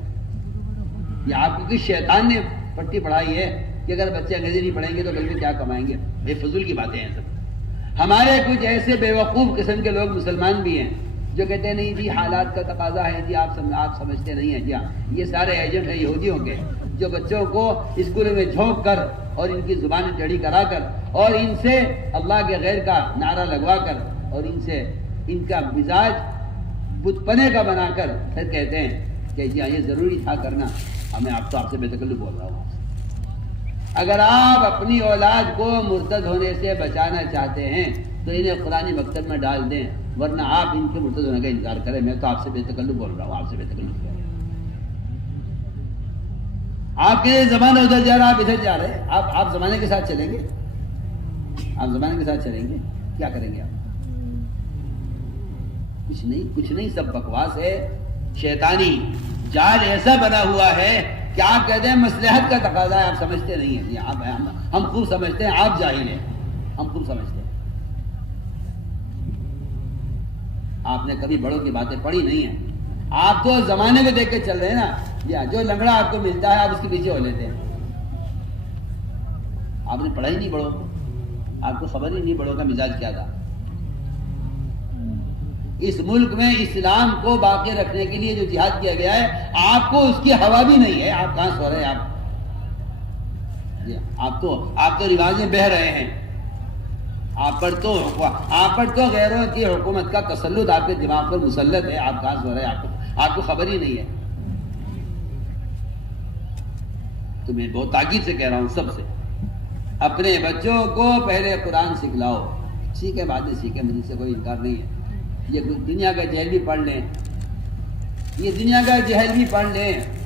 یہ آپ کی شیطان نے پٹی پڑھائی ہے کہ اگر بچے انگریزی نہیں پڑھیں گے تو کل میں کیا کمائیں گے؟ بے فضول کی باتیں ہیں سب۔ ہمارے کچھ ایسے بیوقوف قسم کے لوگ مسلمان بھی ہیں جو کہتے ہیں نہیں جی حالات کا تقاضا ہے، جی آپ سمجھتے نہیں ہیں۔ جی ہاں یہ سارے ایجنٹ ہیں یہودیوں کے، جو بچوں کو اسکولوں میں جھونک کر اور ان کی زبانیں ٹیڑھی کرا کر اور ان سے اللہ کے غیر کا نعرہ لگوا کر اور ان کا مزاج بت پنے کا بنا کر پھر کہتے ہیں کہ جی ہاں یہ ضروری تھا کرنا۔ میں آپ سے بے تکلف بول رہا ہوں۔ اگر آپ اپنی اولاد کو مرتد ہونے سے بچانا چاہتے ہیں تو انہیں قرآنی مکتب میں ڈال دیں، ورنہ آپ ان کے مرتد ہونے کا انتظار کریں۔ میں تو آپ سے بے تکلف بول رہا ہوں، آپ سے بے تکلف کہہ رہا ہوں۔ آپ کے زمانہ ادھر جا رہا، آپ ادھر جا رہے ہیں، آپ زمانے کے ساتھ چلیں گے؟ آپ زمانے کے ساتھ چلیں گے؟ کیا کریں گے آپ؟ کچھ نہیں، سب بکواس ہے، شیطانی جال ایسا بنا ہوا ہے کہ آپ کہتے ہیں مصلحت کا تقاضا ہے، آپ سمجھتے نہیں ہیں۔ ہم خوب سمجھتے ہیں، آپ جاہل ہیں، ہم خوب سمجھتے ہیں۔ آپ نے کبھی بڑوں کی باتیں پڑھی نہیں ہیں، آپ تو زمانے کو دیکھ کے چل رہے ہیں نا۔ یا جو لنگڑا آپ کو ملتا ہے آپ اس کے پیچھے ہو لیتے ہیں۔ آپ نے پڑھا ہی نہیں بڑوں کو، آپ کو خبر ہی نہیں بڑوں کا مزاج کیا تھا۔ اس ملک میں اسلام کو باقی رکھنے کے لیے جو جہاد کیا گیا ہے، آپ کو اس کی ہوا بھی نہیں ہے۔ آپ کہاں سو رہے ہیں؟ آپ تو رواجیں بہہ رہے ہیں۔ آپ پر تو غیروں کی حکومت کا تسلط آپ کے دماغ پر مسلط ہے۔ آپ کہاں سو رہے ہیں؟ آپ کو خبر ہی نہیں ہے۔ تو میں بہت تاکید سے کہہ رہا ہوں سب سے، اپنے بچوں کو پہلے قرآن سکھلاؤ، سیکھیں بعد میں سیکھیں، مجھ سے کوئی انکار نہیں ہے۔ یہ دنیا کا جہل بھی پڑھ لیں،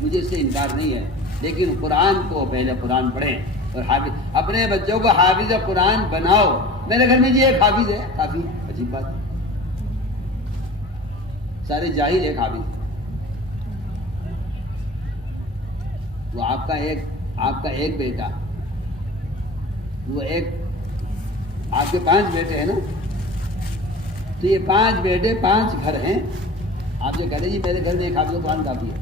مجھے اس سے انکار نہیں ہے، لیکن قرآن کو پہلے قرآن پڑھیں اور اپنے بچوں کو حافظ قرآن بناؤ۔ میرے گھر میں جی ایک حافظ ہے، کافی عجیب بات، سارے جاہل ایک حافظ۔ وہ آپ کا ایک بیٹا، وہ ایک آپ کے 5 بیٹے ہیں نا، تو یہ 5 بیٹے 5 گھر ہیں۔ آپ جو کہہ رہے جی میرے گھر میں ایک حافظ قرآن کافی ہے،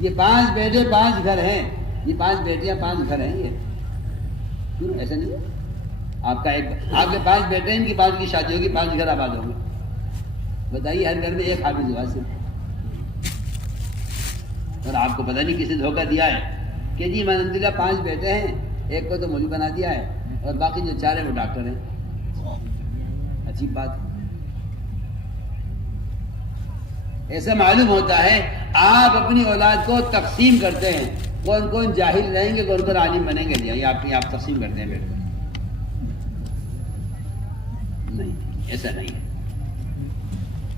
یہ 5 بیٹے 5 گھر ہیں، یہ 5 بیٹیاں 5 گھر ہیں۔ یہ کیوں ایسا نہیں ہے؟ آپ کے 5 بیٹے ہیں، ان کی 5 کی شادی ہوگی، 5 گھر آباد ہوں گے۔ بتائیے ہر گھر میں ایک حافظ ہوا صرف، اور آپ کو پتہ نہیں کسی نے دھوکہ دیا ہے کہ جی الحمدللہ 5 بیٹے ہیں ایک کو تو مولوی بنا دیا ہے اور باقی جو 4 ہیں وہ ڈاکٹر ہیں. عجیب بات ہے. ایسا معلوم ہوتا ہے آپ اپنی اولاد کو تقسیم کرتے ہیں, کون کون جاہل رہیں گے, کون کون عالم بنیں گے. یہ آپ تقسیم کرتے ہیں بیٹھ کر. نہیں, ایسا نہیں ہے.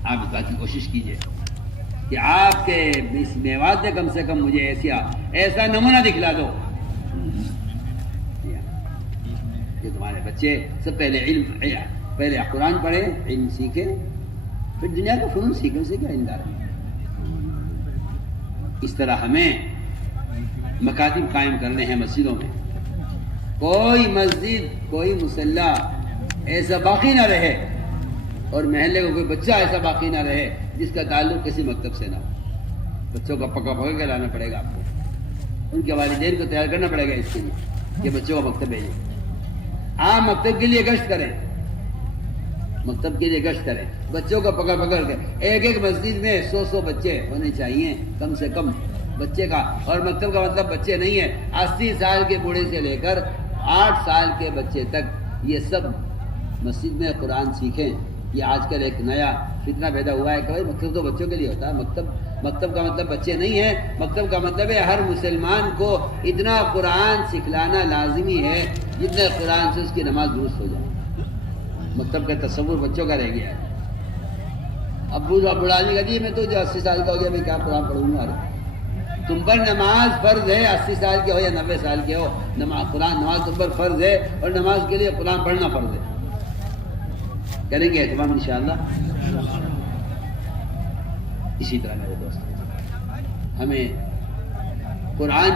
آپ اس بات کی کوشش کیجئے کہ آپ کے اس میوات میں کم سے کم مجھے ایسا نمونہ دکھلا دو کہ تمہارے بچے سب پہلے قرآن پڑھیں, علم سیکھیں, پھر دنیا کا فنون سیکھیں. اسے کیا اندار ہے. اس طرح ہمیں مکاتب قائم کرنے ہیں مسجدوں میں. کوئی مسجد, کوئی مصلی ایسا باقی نہ رہے اور محلے کو کوئی بچہ ایسا باقی نہ رہے جس کا تعلق کسی مکتب سے نہ ہو. بچوں کا پکا کے لانا پڑے گا آپ کو. ان کے والدین کو تیار کرنا پڑے گا اس کے لیے کہ بچوں کو مکتب بھیجیں. آپ مکتب کے لیے گشت کریں, مکتب کے لیے گشت کریں, بچوں کو پکڑ کے. ایک مسجد میں 100 بچے ہونے چاہیے کم سے کم بچے کا. اور مکتب کا مطلب بچے نہیں ہے 80 سال کے بوڑھے سے لے کر 8 سال کے بچے تک, یہ سب مسجد میں قرآن سیکھیں. یہ آج کل ایک نیا فتنہ پیدا ہوا ہے کہ بھائی مکتب تو بچوں کے لیے ہوتا ہے. مکتب کا مطلب بچے نہیں ہے. مکتب کا مطلب ہے ہر مسلمان کو اتنا قرآن سکھلانا لازمی ہے جتنے قرآن سے اس کی نماز درست ہو جائے. مکتب کا تصور بچوں کا رہ گیا ہے. ابو بڑھانی کا جی میں تو جو 80 سال کا ہو گیا میں کیا قرآن پڑھوں گا. تم پر نماز فرض ہے 80 سال کے ہو یا 90 سال کے ہو, نماز تم پر فرض ہے اور نماز کے لیے قرآن پڑھنا فرض ہے. کریں گے اہتمام انشاءاللہ. اسی طرح میرے دوست ہمیں قرآن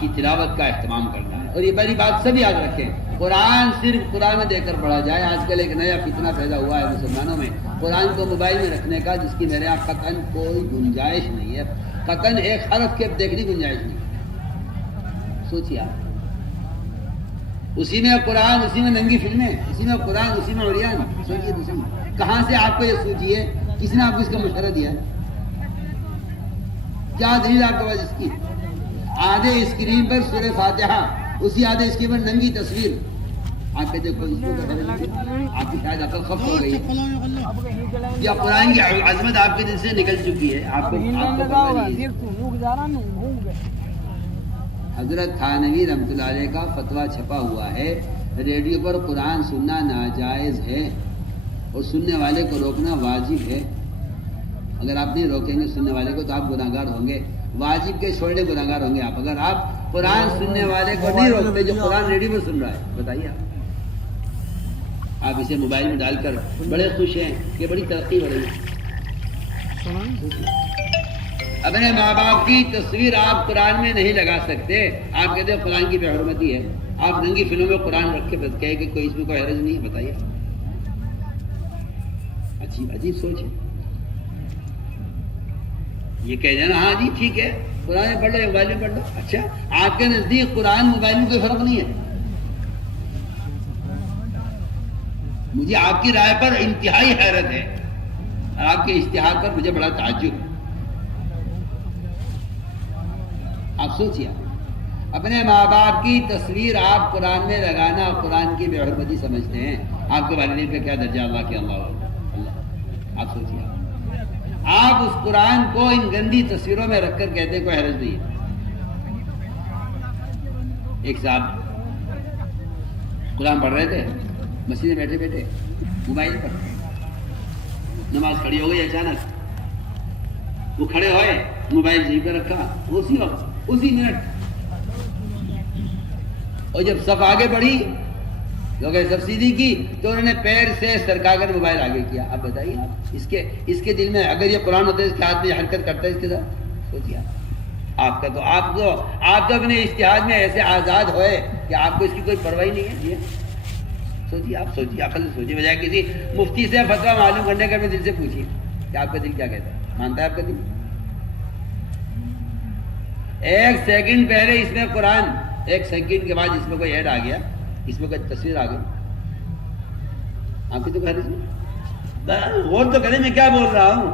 کی تلاوت کا اہتمام کرنا ہے. اور یہ پہلی بات سب یاد رکھیں, قرآن صرف قرآن میں دے کر پڑھا جائے. آج کل ایک نیا فتنہ پیدا ہوا ہے مسلمانوں میں قرآن کو موبائل میں رکھنے کا, جس کی میرے یہاں قطعاً کوئی گنجائش نہیں ہے. قطعاً ایک حرف کے دیکھنے کی گنجائش نہیں. سوچیے آپ, اسی میں قرآن, اسی میں ننگی فلمیں, اسی میں قرآن, اسی میں عریان. سوچیے دوسری کہاں سے آپ کو یہ سوچیے, کس نے آپ کو اس کا مشورہ دیا ہے, کیا دلیل آپ کے پاس اس کی. آدھے اسکرین پر سورہ فاتحہ, اسی آدھے اسکرین پر ننگی تصویر. آپ کہتے آپ کی شاید عقل خفت ہو گئی یا قرآن کی عظمت آپ کے دل سے نکل چکی ہے. آپ کو حضرت تھانوی رحمۃ اللہ علیہ کا فتویٰ چھپا ہوا ہے, ریڈیو پر قرآن سننا ناجائز ہے اور سننے والے کو روکنا واجب ہے. اگر آپ نہیں روکیں گے سننے والے کو تو آپ گناہ گار ہوں گے. واجب کے چھوڑنے گناہ گار ہوں گے آپ اگر آپ قرآن سننے والے کو نہیں روکتے جو قرآن ریڈیو پر سن رہا ہے. بتائیے آپ اسے موبائل میں ڈال کر بڑے خوش ہیں کہ بڑی ترقی ہو رہی ہے. اپنے ماں باپ کی تصویر آپ قرآن میں نہیں لگا سکتے. آپ کہتے ہیں قرآن کی بے حرمتی ہے. آپ ننگی فلموں میں قرآن رکھ کے کہے کہ کوئی اس میں کوئی حرج نہیں ہے. بتائیے, عجیب سوچ ہے. یہ کہہ دینا ہاں جی ٹھیک ہے قرآن میں پڑھ لو, موبائل میں پڑھ لو. اچھا, آپ کے نزدیک قرآن موبائل میں کوئی فرق نہیں ہے. مجھے آپ کی رائے پر انتہائی حیرت ہے اور آپ کے اشتہار پر مجھے بڑا تعجب ہے. آپ سوچیے, اپنے ماں باپ کی تصویر آپ قرآن میں لگانا اور قرآن کی بے حرمتی سمجھتے ہیں. آپ کے والدین کا کیا درجہ اللہ کے اللہ. آپ سوچیے, آپ اس قرآن کو ان گندی تصویروں میں رکھ کر کہتے ہیں کوئی حرج نہیں ہے. ایک صاحب قرآن پڑھ رہے تھے مسجد میں بیٹھے بیٹھے موبائل پر, نماز کھڑی ہو گئی. اچانک وہ کھڑے ہوئے, موبائل جی پہ رکھا اسی وقت اسی منٹ, اور جب صف آگے بڑھی لوگ سب سیدھی کی تو انہوں نے پیر سے سرکا کر موبائل آگے کیا. اب بتائیے آپ اس کے دل میں اگر یہ قرآن ہوتا ہے اس کے ہاتھ میں حرکت کرتا ہے اس کے ساتھ. سوچیے آپ کا تو آپ تو اپنے اشتہاد میں ایسے آزاد ہوئے کہ آپ کو اس کی کوئی پرواہ نہیں ہے. جی سوچیے, آپ سوچیے, عقل سے سوچیے, بجائے کسی مفتی سے فتویٰ معلوم کرنے کا بھی دل سے پوچھیے کہ آپ کا دل کیا کہتا ہے. مانتا ہے آپ کا دل؟ ایک سیکنڈ پہلے اس میں قرآن, ایک سیکنڈ کے بعد اس میں کوئی ایڈ آ گیا, اس میں کوئی تصویر آ گئی, آپ کی تو خیال ہے غور تو کریں میں کیا بول رہا ہوں.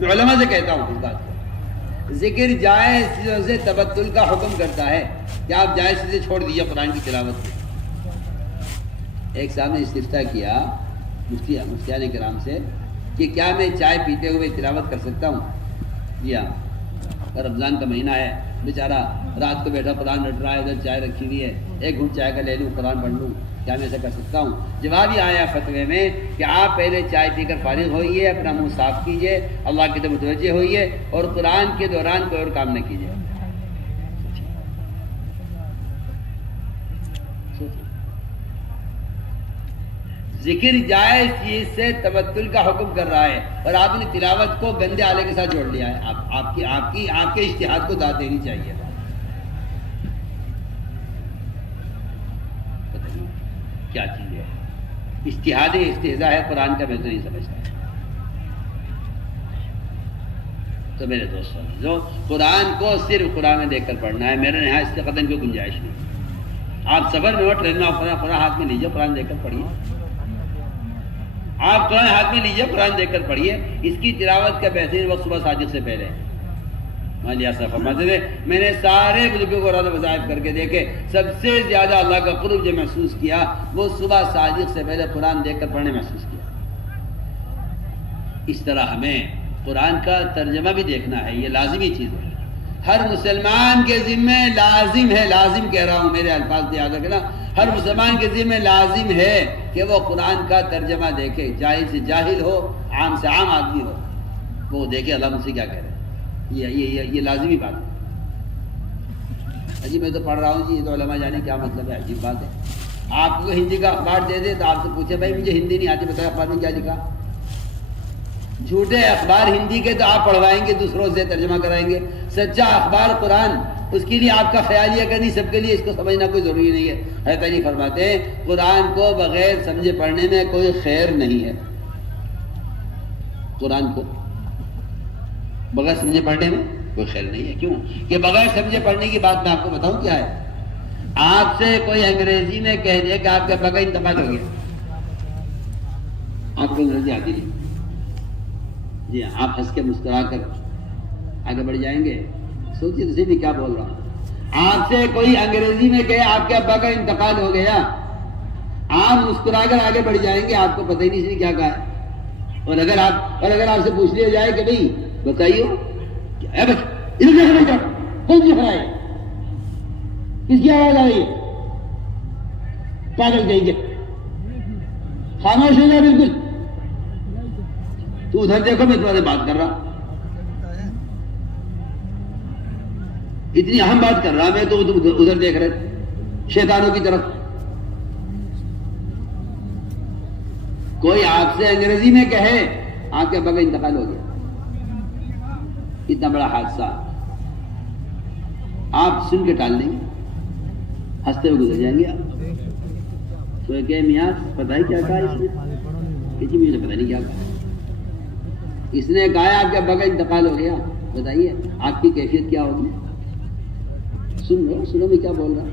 میں علماء سے کہتا ہوں اس بات کو. ذکر جائز چیزوں سے تبتل کا حکم کرتا ہے. کہ آپ جائز سے چھوڑ دیجیے قرآن کی تلاوت کو. ایک صاحب نے استفتاء کیا مفتیان کرام سے کہ کیا میں چائے پیتے ہوئے تلاوت کر سکتا ہوں؟ جی ہاں. رمضان کا مہینہ ہے، بیچارہ رات کو بیٹھا قرآن رٹ رہا ہے، ادھر چائے رکھی ہوئی ہے، ایک گھونٹ چائے کا لے لوں، قرآن پڑھ لوں، کیا میں ایسا کر سکتا ہوں؟ جواب یہ آیا فتوے میں کہ آپ پہلے چائے پی کر فارغ ہوئیے، اپنا منہ صاف کیجیے، اللہ کی طرف متوجہ ہوئیے، اور قرآن کے دوران کوئی اور کام نہ کیجیے. ذکر جائز چیز سے تبتل کا حکم کر رہا ہے، اور آپ نے تلاوت کو گندے آلے کے ساتھ جوڑ لیا ہے. آپ کے اجتہاد کو داد دینی چاہیے. کیا چیز ہے اجتہاد استہزاء ہے قرآن کا، میں تو نہیں سمجھتا. تو میرے دوستوں جو قرآن کو صرف قرآن میں دیکھ کر پڑھنا ہے، میرے یہاں اس کے قدم کی گنجائش نہیں. آپ سفر میں ہو، ٹرین میں قرآن ہاتھ میں لیجیے، قرآن دیکھ کر پڑھیے. آپ قرآن ہاتھ میں لیجیے، قرآن دیکھ کر پڑھیے. اس کی تلاوت کا بہترین وقت صبح صادق سے پہلے. فرماتے تھے میں نے سارے بزرگوں کو روزہ وظائف کر کے دیکھے، سب سے زیادہ اللہ کا قرب جو محسوس کیا وہ صبح صادق سے پہلے قرآن دیکھ کر پڑھنے محسوس کیا. اس طرح ہمیں قرآن کا ترجمہ بھی دیکھنا ہے، یہ لازمی چیز ہے. ہر مسلمان کے ذمہ لازم ہے، لازم کہہ رہا ہوں، میرے الفاظ یاد رکھنا، ہر مسلمان کے ذمہ لازم ہے کہ وہ قرآن کا ترجمہ دیکھے. جاہل سے جاہل ہو، عام سے عام آدمی ہو، وہ دیکھے اللہ مجھ سے کیا کہہ رہے ہیں. یہ لازمی بات ہے. میں تو پڑھ رہا ہوں جی، یہ تو علماء جانے کیا مطلب ہے. عجیب بات ہے. آپ کو ہندی کا اخبار دے دے تو آپ سے پوچھے بھائی مجھے ہندی نہیں آتی، بتائیں اخبار میں کیا لکھا. جھوٹے اخبار ہندی کے تو آپ پڑھوائیں گے، دوسروں سے ترجمہ کرائیں گے. سچا اخبار قرآن، اس کے لیے آپ کا خیال یہ کرنی سب کے لیے اس کو سمجھنا کوئی ضروری نہیں ہے. حضرت علی فرماتے ہیں قرآن کو بغیر سمجھے پڑھنے میں کوئی خیر نہیں ہے. قرآن کو بغیر سمجھے پڑھنے میں کوئی خیر نہیں ہے. کیوں کہ بغیر سمجھے پڑھنے کی بات میں آپ کو بتاؤں کیا ہے. آپ سے کوئی انگریزی میں کہہ دے کہ آپ کے ابا کا انتقال ہو گیا، آپ کو انگریزی آتی نہیں، جی آپ ہنس کے مسکرا کر آگے بڑھ جائیں گے. سوچیے تو صحیح کیا بول رہا ہوں. آپ سے کوئی انگریزی میں کہے آپ کے ابا کا انتقال ہو گیا، آپ مسکرا کر آگے بڑھ جائیں گے، آپ کو پتہ ہی نہیں اس نے کیا کہا ہے. اور اگر آپ سے پوچھ لیا جائے کہ بھائی بتائیے کون سی خرائے، کس کی آواز آ رہی ہے، پاگل کہیں گے، خاموش ہو جائے بالکل. تو ادھر دیکھو میں تمہارے بات کر رہا، اتنی اہم بات کر رہا میں تو ادھر دیکھ رہے شیطانوں کی طرف. کوئی آپ سے انگریزی میں کہے آپ کے ابا کا انتقال ہو گیا، اتنا بڑا حادثہ، آپ سن کے ٹال دیں گے، ہنستے ہوئے گزر جائیں گے. آپ تو کہ میاں پتہ ہی کیا کہا اس نے، کسی مجھے پتہ نہیں کیا کہا. اس نے کہا آپ کے ابا کا انتقال ہو گیا، بتائیے آپ کی کیفیت کیا ہوگی. سنو میں کیا بول رہا.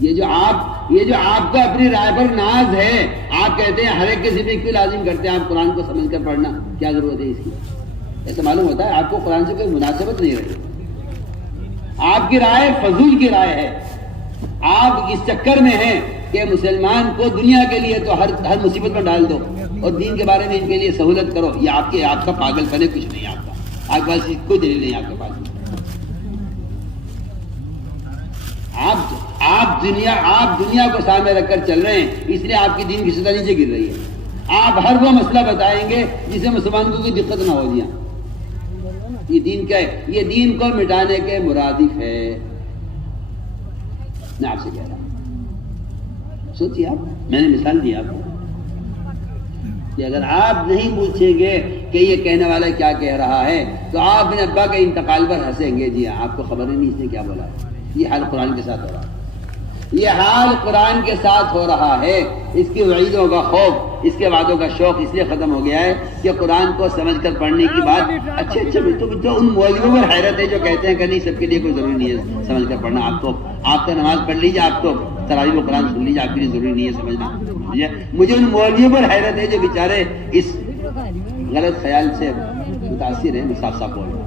یہ جو آپ کا اپنی رائے پر ناز ہے، آپ کہتے ہیں ہر ایک کے ذمہ کیوں لازم کرتے ہیں آپ قرآن کو سمجھ کر پڑھنا، کیا ضرورت ہے اس کی. ایسا معلوم ہوتا ہے آپ کو قرآن سے کوئی مناسبت نہیں رہی. آپ کی رائے فضول کی رائے ہے. آپ اس چکر میں ہیں کہ مسلمان کو دنیا کے لیے تو ہر مصیبت میں ڈال دو اور دین کے بارے میں ان کے لیے سہولت کرو. یہ آپ کا پاگل پن ہے، کچھ نہیں. آپ کے پاس کوئی دلیل نہیں. آپ کے پاس آپ دنیا کو سامنے رکھ کر چل رہے ہیں، اس لیے آپ کی دین کی سطح نیچے گر رہی ہے. آپ ہر وہ مسئلہ بتائیں گے جسے مسلمان کو کوئی دقت نہ ہو. یہ دین کیا ہے؟ یہ دین کو مٹانے کے مرادف ہے. میں آپ سے کہہ رہا ہوں، سوچیے آپ، میں نے مثال دی آپ کو کہ اگر آپ نہیں پوچھیں گے کہ یہ کہنے والا کیا کہہ رہا ہے تو آپ اپنے ابا کے انتقال پر ہنسیں گے. جی آپ کو خبر ہی نہیں اس نے کیا بولا ہے. یہ حال قرآن کے ساتھ ہو رہا ہے. یہ حال قرآن کے ساتھ ہو رہا ہے. اس کی وعیدوں کا خوف، اس کے وعدوں کا شوق اس لیے ختم ہو گیا ہے کہ قرآن کو سمجھ کر پڑھنے کی بات اچھے تو ان مولویوں پر حیرت ہے جو کہتے ہیں کہ نہیں سب کے لیے کوئی ضروری نہیں ہے سمجھ کر پڑھنا. آپ تو نماز پڑھ لیجیے، آپ تو تراویح و قرآن سن لیجیے، آپ کے لیے ضروری نہیں ہے سمجھنا. مجھے ان مولویوں پر حیرت ہے جو بیچارے اس غلط خیال سے متاثر ہیں. میں صاف بول رہا ہوں.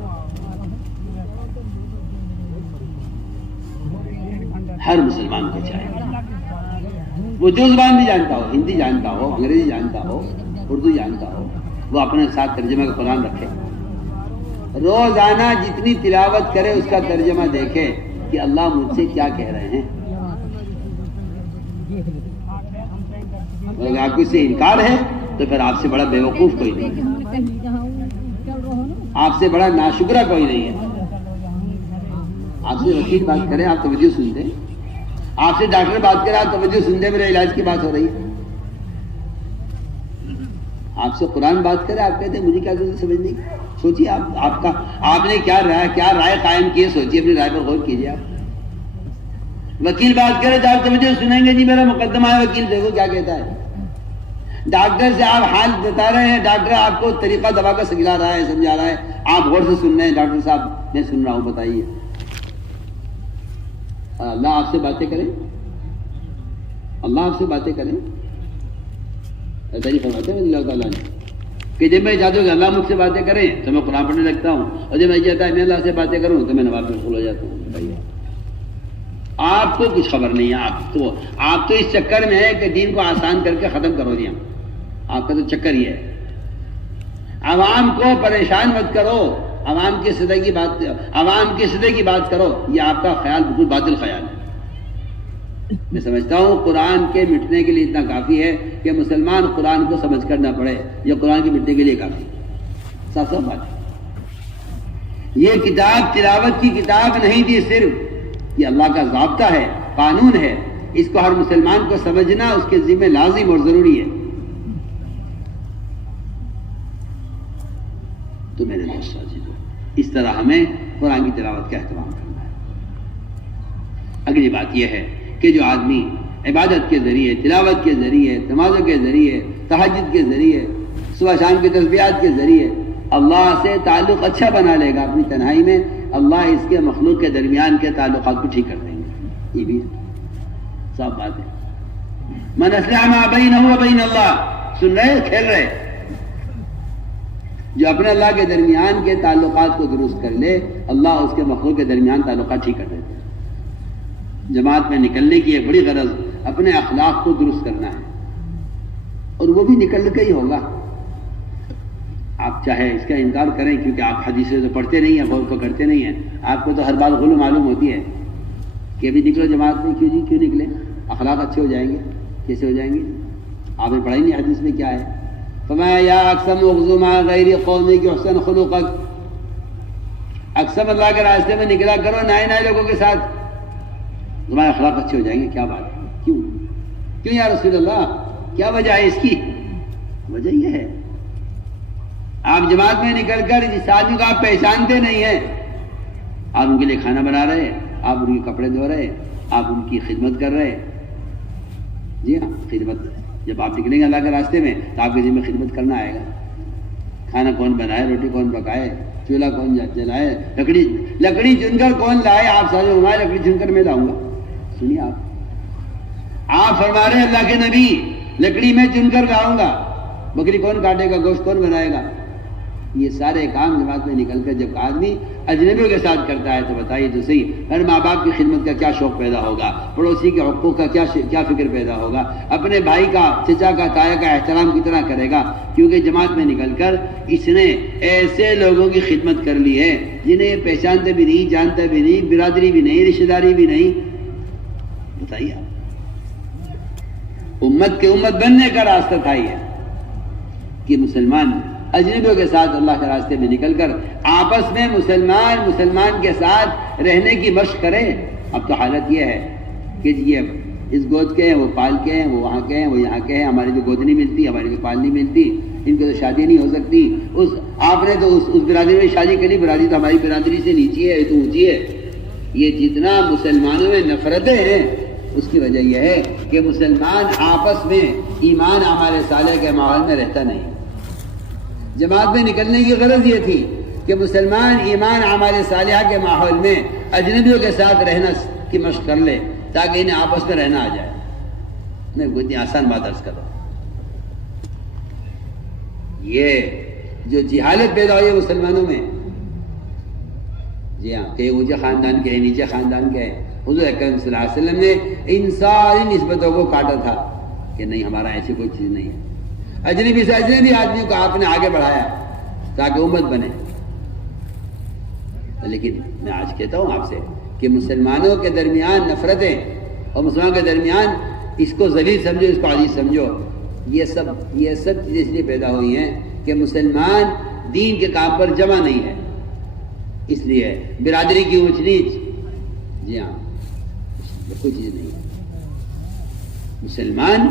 ہر مسلمان کو چاہیے وہ جو زبان بھی جانتا ہو، ہندی جانتا ہو، انگریزی جانتا ہو، اردو جانتا ہو، وہ اپنے ساتھ ترجمہ کا قرآن رکھے، روزانہ جتنی تلاوت کرے اس کا ترجمہ دیکھے کہ اللہ مجھ سے کیا کہہ رہے ہیں۔ اگر آپ کو اس سے انکار ہے تو پھر آپ سے بڑا بیوقوف کوئی نہیں ہے، آپ سے بڑا ناشکرہ کوئی نہیں ہے۔ آپ سے وکیل بات کرے آپ توجہ سنتے، آپ سے ڈاکٹر بات کرے آپ توجہ سنتے، میرے علاج کی بات ہو رہی ہے۔ آپ سے قرآن بات کرے آپ کہتے ہیں مجھے کیا ضرورت سمجھنے کی۔ سوچیے آپ نے کیا رائے قائم کی ہے، سوچیے اپنی رائے پر غور کیجیے۔ آپ وکیل بات کرے تو آپ توجہ سنیں گے، جی میرا مقدمہ ہے، وکیل دیکھو کیا کہتا ہے۔ ڈاکٹر سے آپ حال بتا رہے ہیں، ڈاکٹر آپ کو طریقہ دوا کا سکھلا رہا ہے، سمجھا رہا ہے، آپ غور سے سن رہے ہیں، ڈاکٹر صاحب میں سن رہا ہوں، بتائیے۔ اللہ آپ سے باتیں کریں، اللہ آپ سے باتیں کریں، ایسا نہیں فرماتے ہیں اللہ تعالیٰ نے کہ جب میں چاہتا ہوں کہ اللہ مجھ سے باتیں کریں تو میں قرآن پڑھنے لگتا ہوں، اور جب میں چاہتا ہے میں اللہ سے باتیں کروں تو میں نماز میں مشغول ہو جاتا ہوں۔ بتائیے، آپ کو کچھ خبر نہیں ہے، آپ تو اس چکر میں ہے کہ دین کو آسان کر کے ختم کرو دیا، آپ کا تو چکر یہ ہے۔ عوام کو پریشان مت کرو، عوام کی سطح کی بات کرو، یہ آپ کا خیال بالکل باطل خیال ہے۔ میں سمجھتا ہوں قرآن کے مٹنے کے لیے اتنا کافی ہے کہ مسلمان قرآن کو سمجھ کر نہ پڑھے، یہ قرآن کے مٹنے کے لیے کافی ہے۔ صاف صاف بات ہے، یہ کتاب تلاوت کی کتاب نہیں تھی، صرف یہ اللہ کا ضابطہ ہے، قانون ہے، اس کو ہر مسلمان کو سمجھنا اس کے ذمہ لازم اور ضروری ہے۔ تو میرے دوست عزیزو، اس طرح ہمیں قرآن کی تلاوت کا اہتمام کرنا ہے۔ اگلی بات یہ ہے کہ جو آدمی عبادت کے ذریعے، تلاوت کے ذریعے، نمازوں کے ذریعے، تہجد کے ذریعے، صبح شام کی تسبیحات کے ذریعے اللہ سے تعلق اچھا بنا لے گا اپنی تنہائی میں، اللہ اس کے مخلوق کے درمیان کے تعلقات کو ٹھیک کر دیں گے۔ یہ بھی صاف بات ہے۔ من اصلح ما بینہ و بین اللہ، سن رہے، کھیل رہے، جو اپنے اللہ کے درمیان کے تعلقات کو درست کر لے، اللہ اس کے مخلوق کے درمیان تعلقات ٹھیک کر دیتے ہیں۔ جماعت میں نکلنے کی ایک بڑی غرض اپنے اخلاق کو درست کرنا ہے، اور وہ بھی نکل کے ہی ہوگا۔ آپ چاہے اس کا انکار کریں کیونکہ آپ حدیثیں تو پڑھتے نہیں ہیں، غور کو کرتے نہیں ہیں، آپ کو تو ہر بات غلو معلوم ہوتی ہے کہ ابھی نکلو جماعت میں، کیوں نکلے؟ اخلاق اچھے ہو جائیں گے، کیسے ہو جائیں گے؟ آپ نے پڑھائی نہیں حدیث میں کیا ہے؟ فرمایا یا اقسم اغزو مع غیر قومی کی حسن خلقک، اقسم اللہ کے راستے میں نکلا کرو نئے نئے لوگوں کے ساتھ، تمہارے اخلاق اچھے ہو جائیں گے۔ کیا بات ہے؟ کیوں یا رسول اللہ؟ کیا وجہ ہے اس کی؟ وجہ یہ ہے آپ جماعت میں نکل کر جس آدمی کو آپ پہچانتے نہیں ہیں، آپ ان کے لیے کھانا بنا رہے، آپ ان کے کپڑے دھو رہے، آپ ان کی خدمت کر رہے۔ جی ہاں، خدمت، جب آپ نکلیں گے اللہ کے راستے میں تو آپ کے ذمہ خدمت کرنا آئے گا۔ کھانا کون بنائے، روٹی کون پکائے، چولہا کون جلائے، لکڑی چن کر کون لائے، آپ سارے ہمارے لکڑی چن کر میں لاؤں گا۔ سنیے، آپ فرما رہے ہیں اللہ کے نبی، لکڑی میں چن کر لاؤں گا، بکری کون کاٹے گا، گوشت کون بنائے گا۔ یہ سارے کام جماعت میں نکل کر جب آدمی اجنبیوں کے ساتھ کرتا ہے تو بتائیے تو صحیح، ہر ماں باپ کی خدمت کا کیا شوق پیدا ہوگا، پڑوسی کے حقوق کا کیا فکر پیدا ہوگا، اپنے بھائی کا، چچا کا، تایا کا احترام کتنا کرے گا، کیونکہ جماعت میں نکل کر اس نے ایسے لوگوں کی خدمت کر لی ہے جنہیں پہچانتے بھی نہیں، جانتے بھی نہیں، برادری بھی نہیں، رشتہ داری بھی نہیں۔ بتائیے، امت کے امت بننے کا راستہ تھا یہ کہ مسلمان اجنبیوں کے ساتھ اللہ کے راستے میں نکل کر آپس میں مسلمان کے ساتھ رہنے کی مشق کرے۔ اب تو حالت یہ ہے کہ یہ اس گود کے ہیں، وہ پال کے ہیں، وہ وہاں کے ہیں، وہ یہاں کے ہیں، ہماری جو گود نہیں ملتی، ہماری جو پال نہیں ملتی، ان کو تو شادی نہیں ہو سکتی۔ آپ نے تو اس برادری میں شادی کری، برادری تو ہماری برادری سے نیچی ہے، تو اونچی ہے۔ یہ جتنا مسلمانوں میں نفرتیں ہیں اس کی وجہ یہ ہے کہ مسلمان آپس میں ایمان اعمال صالح کے ماحول میں رہتا نہیں۔ جماعت میں نکلنے کی غرض یہ تھی کہ مسلمان ایمان اعمال صالحہ کے ماحول میں اجنبیوں کے ساتھ رہنا کی مشق کر لے تاکہ انہیں آپس میں رہنا آ جائے۔ میں اتنی آسان بات عرض کروں، یہ جو جہالت پیدا ہوئی ہے مسلمانوں میں، جی ہاں، کہ اونچے خاندان کے ہیں، نیچے خاندان کے ہیں، حضور اکرم صلی اللہ علیہ وسلم نے ان ساری نسبتوں کو کاٹا تھا کہ نہیں ہمارا ایسی کوئی چیز نہیں ہے. اجنبی سے اجنبی آدمی کو آپ نے آگے بڑھایا تاکہ امت بنے. لیکن میں آج کہتا ہوں آپ سے کہ مسلمانوں کے درمیان نفرتیں اور مسلمانوں کے درمیان اس کو ذلیل سمجھو اس کو عزیز سمجھو، یہ سب چیزیں اس لیے پیدا ہوئی ہیں کہ مسلمان دین کے کام پر جمع نہیں ہے. اس لیے برادری کی اونچ نیچ، جی ہاں، کوئی چیز نہیں ہے. مسلمان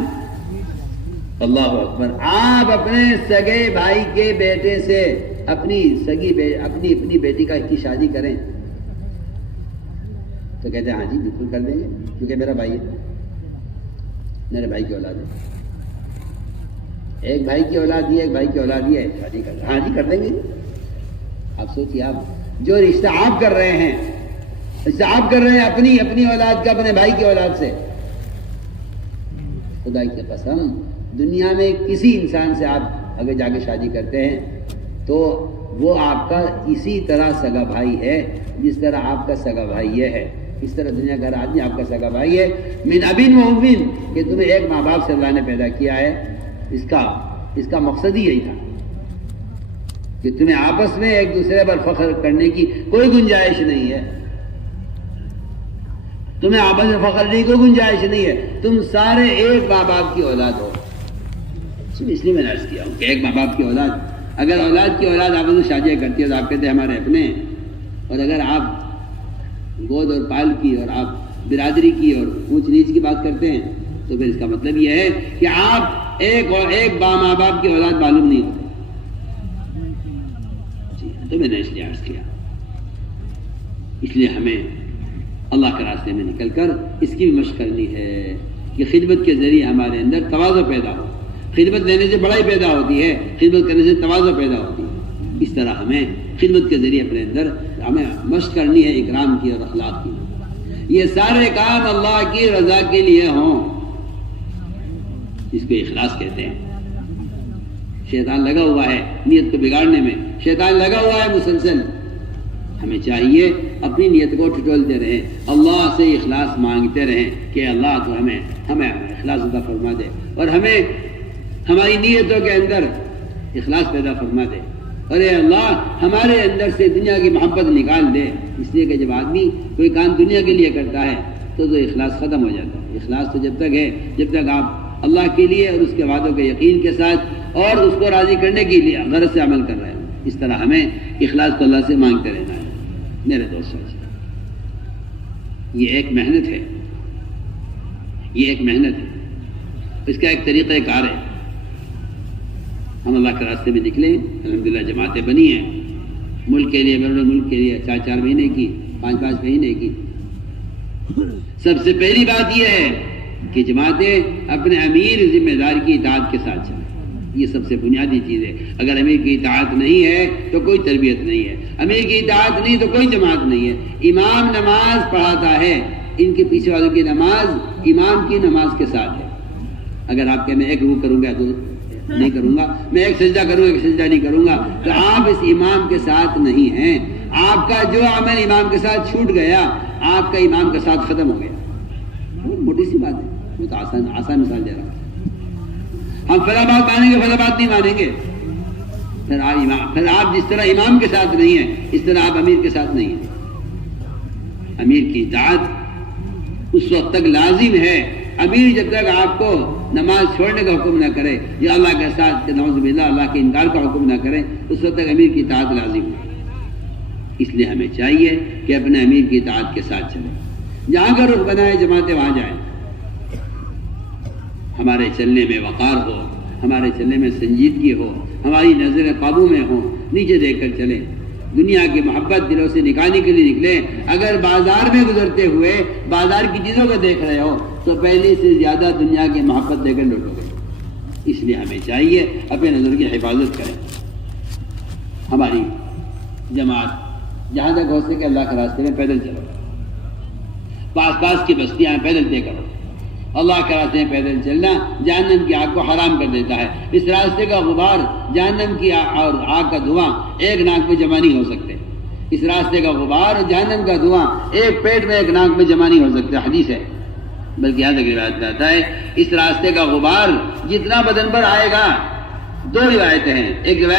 اللہ اکبر، آپ اپنے سگے بھائی کے بیٹے سے اپنی بیٹی کی شادی کریں تو کہتے ہیں ہاں جی بالکل کر دیں گے کیونکہ میرا بھائی ہے، میرے بھائی کی اولاد ہے. ایک بھائی کی اولاد ہے، ایک بھائی کی اولاد ہے، شادی کر ہاں جی کر دیں گے. آپ سوچیے، آپ جو رشتہ آپ کر رہے ہیں، رشتہ آپ کر رہے ہیں اپنی اولاد کا اپنے بھائی کی اولاد سے، خدا کی قسم دنیا میں کسی انسان سے آپ اگر جا کے شادی کرتے ہیں تو وہ آپ کا اسی طرح سگا بھائی ہے جس طرح آپ کا سگا بھائی یہ ہے. اس طرح دنیا کا ہر آدمی آپ کا سگا بھائی ہے. من ابن و امین، کہ تمہیں ایک ماں باپ سے اللہ نے پیدا کیا ہے، اس کا مقصد ہی یہی تھا کہ تمہیں آپس میں ایک دوسرے پر فخر کرنے کی کوئی گنجائش نہیں ہے. تمہیں آپس میں فخر نہیں، کوئی گنجائش نہیں ہے. تم سارے ایک ماں باپ کی اولاد ہو. اس لیے میں نے عرض کیا ہوں کہ ایک ماں باپ کی اولاد، اگر اولاد کی اولاد آپ سے شادیاں کرتی ہے تو آپ کہتے ہیں ہمارے اپنے ہیں، اور اگر آپ گود اور پال کی اور آپ برادری کی اور اونچ نیچ کی بات کرتے ہیں تو پھر اس کا مطلب یہ ہے کہ آپ ایک ماں باپ کی اولاد معلوم نہیں ہوتے. جی تو میں نے اس لیے عرض کیا. اس لیے ہمیں اللہ کے راستے میں نکل کر اس کی بھی مشق کرنی ہے کہ خدمت کے ذریعے ہمارے اندر تواضع پیدا ہو. خدمت لینے سے بڑائی پیدا ہوتی ہے، خدمت کرنے سے تواضع پیدا ہوتی ہے. اس طرح ہمیں خدمت کے ذریعے اپنے اندر ہمیں مشق کرنی ہے اکرام کی اور اخلاق کی. یہ سارے کام اللہ کی رضا کے لیے ہوں، اس کو اخلاص کہتے ہیں. شیطان لگا ہوا ہے نیت کو بگاڑنے میں، شیطان لگا ہوا ہے مسلسل. ہمیں چاہیے اپنی نیت کو ٹٹولتے رہیں، اللہ سے اخلاص مانگتے رہیں کہ اللہ تو ہمیں اخلاص عطا فرما دے اور ہمیں ہماری نیتوں کے اندر اخلاص پیدا فرما دے. اور اے اللہ ہمارے اندر سے دنیا کی محبت نکال دے. اس لیے کہ جب آدمی کوئی کام دنیا کے لیے کرتا ہے تو اخلاص ختم ہو جاتا ہے. اخلاص تو جب تک ہے جب تک آپ اللہ کے لیے اور اس کے وعدوں کے یقین کے ساتھ اور اس کو راضی کرنے کے لیے غرض سے عمل کر رہے ہیں. اس طرح ہمیں اخلاص کو اللہ سے مانگتے رہنا ہے. میرے دوستوں، یہ ایک محنت ہے، یہ ایک محنت ہے. اس کا ایک طریقہ کار ہے. ہم اللہ کے راستے میں نکلیں، الحمدللہ جماعتیں بنی ہیں ملک کے لیے، بیرون ملک کے لیے، 4 مہینے کی، 5 مہینے کی. سب سے پہلی بات یہ ہے کہ جماعتیں اپنے امیر ذمہ دار کی اطاعت کے ساتھ چلیں. یہ سب سے بنیادی چیز ہے. اگر امیر کی اطاعت نہیں ہے تو کوئی تربیت نہیں ہے. امیر کی اطاعت نہیں تو کوئی جماعت نہیں ہے. امام نماز پڑھاتا ہے، ان کے پیچھے والوں کی نماز امام کی نماز کے ساتھ ہے. اگر آپ کہ میں ایک رکوع کروں گا تو نہیں کروں گا، میں ایک سجدہ کروں گا ایک سجدہ نہیں کروں گا، تو آپ اس امام کے ساتھ نہیں ہیں. آپ کا جو عمل امام کے ساتھ چھوٹ گیا، آپ کا امام کے ساتھ ختم ہو گیا. بہت موٹی سی بات ہے، وہ تو آسان مثال دے رہا ہوں. ہم فلاں بات مانیں گے، فلاں بات نہیں مانیں گے. پھر آپ جس طرح امام کے ساتھ نہیں ہیں اس طرح آپ امیر کے ساتھ نہیں ہیں. امیر کی اطاعت اس وقت تک لازم ہے، امیر جب تک آپ کو نماز چھوڑنے کا حکم نہ کرے یا اللہ کے ساتھ نعوذ باللہ اللہ کے انکار کا حکم نہ کرے، اس وقت تک امیر کی اطاعت لازم ہے. اس لیے ہمیں چاہیے کہ اپنے امیر کی اطاعت کے ساتھ چلیں. جہاں کا رخ بنائے جماعتیں وہاں جائیں. ہمارے چلنے میں وقار ہو، ہمارے چلنے میں سنجیدگی ہو، ہماری نظریں قابو میں ہوں، نیچے دیکھ کر چلیں. دنیا کی محبت دلوں سے نکالنے کے لیے نکلیں. اگر بازار میں گزرتے ہوئے بازار کی چیزوں کو دیکھ رہے ہو تو پہلے سے زیادہ دنیا کی محبت دے کر لوٹو گے. اس لیے ہمیں چاہیے اپنے نظر کی حفاظت کریں. ہماری جماعت جہاں تک ہو سکے اللہ کے راستے میں پیدل چلو. پاس کی بستیاں پیدل طے کرو. اللہ کے راستے میں پیدل چلنا جہنم کی آگ کو حرام کر دیتا ہے. اس راستے کا غبار، جہنم کی اور آگ کا دھواں ایک ناک میں جمع نہیں ہو سکتے. اس راستے کا غبار اور جہنم کا دھواں ایک پیٹ میں ایک ناک میں جمع نہیں ہو سکتا، حدیث ہے، بلکہ یہاں تک روایت میں آتا ہے اس راستے کا غبار جتنا بدن پر آئے گا، دو روایتیں ہیں، ایک روایت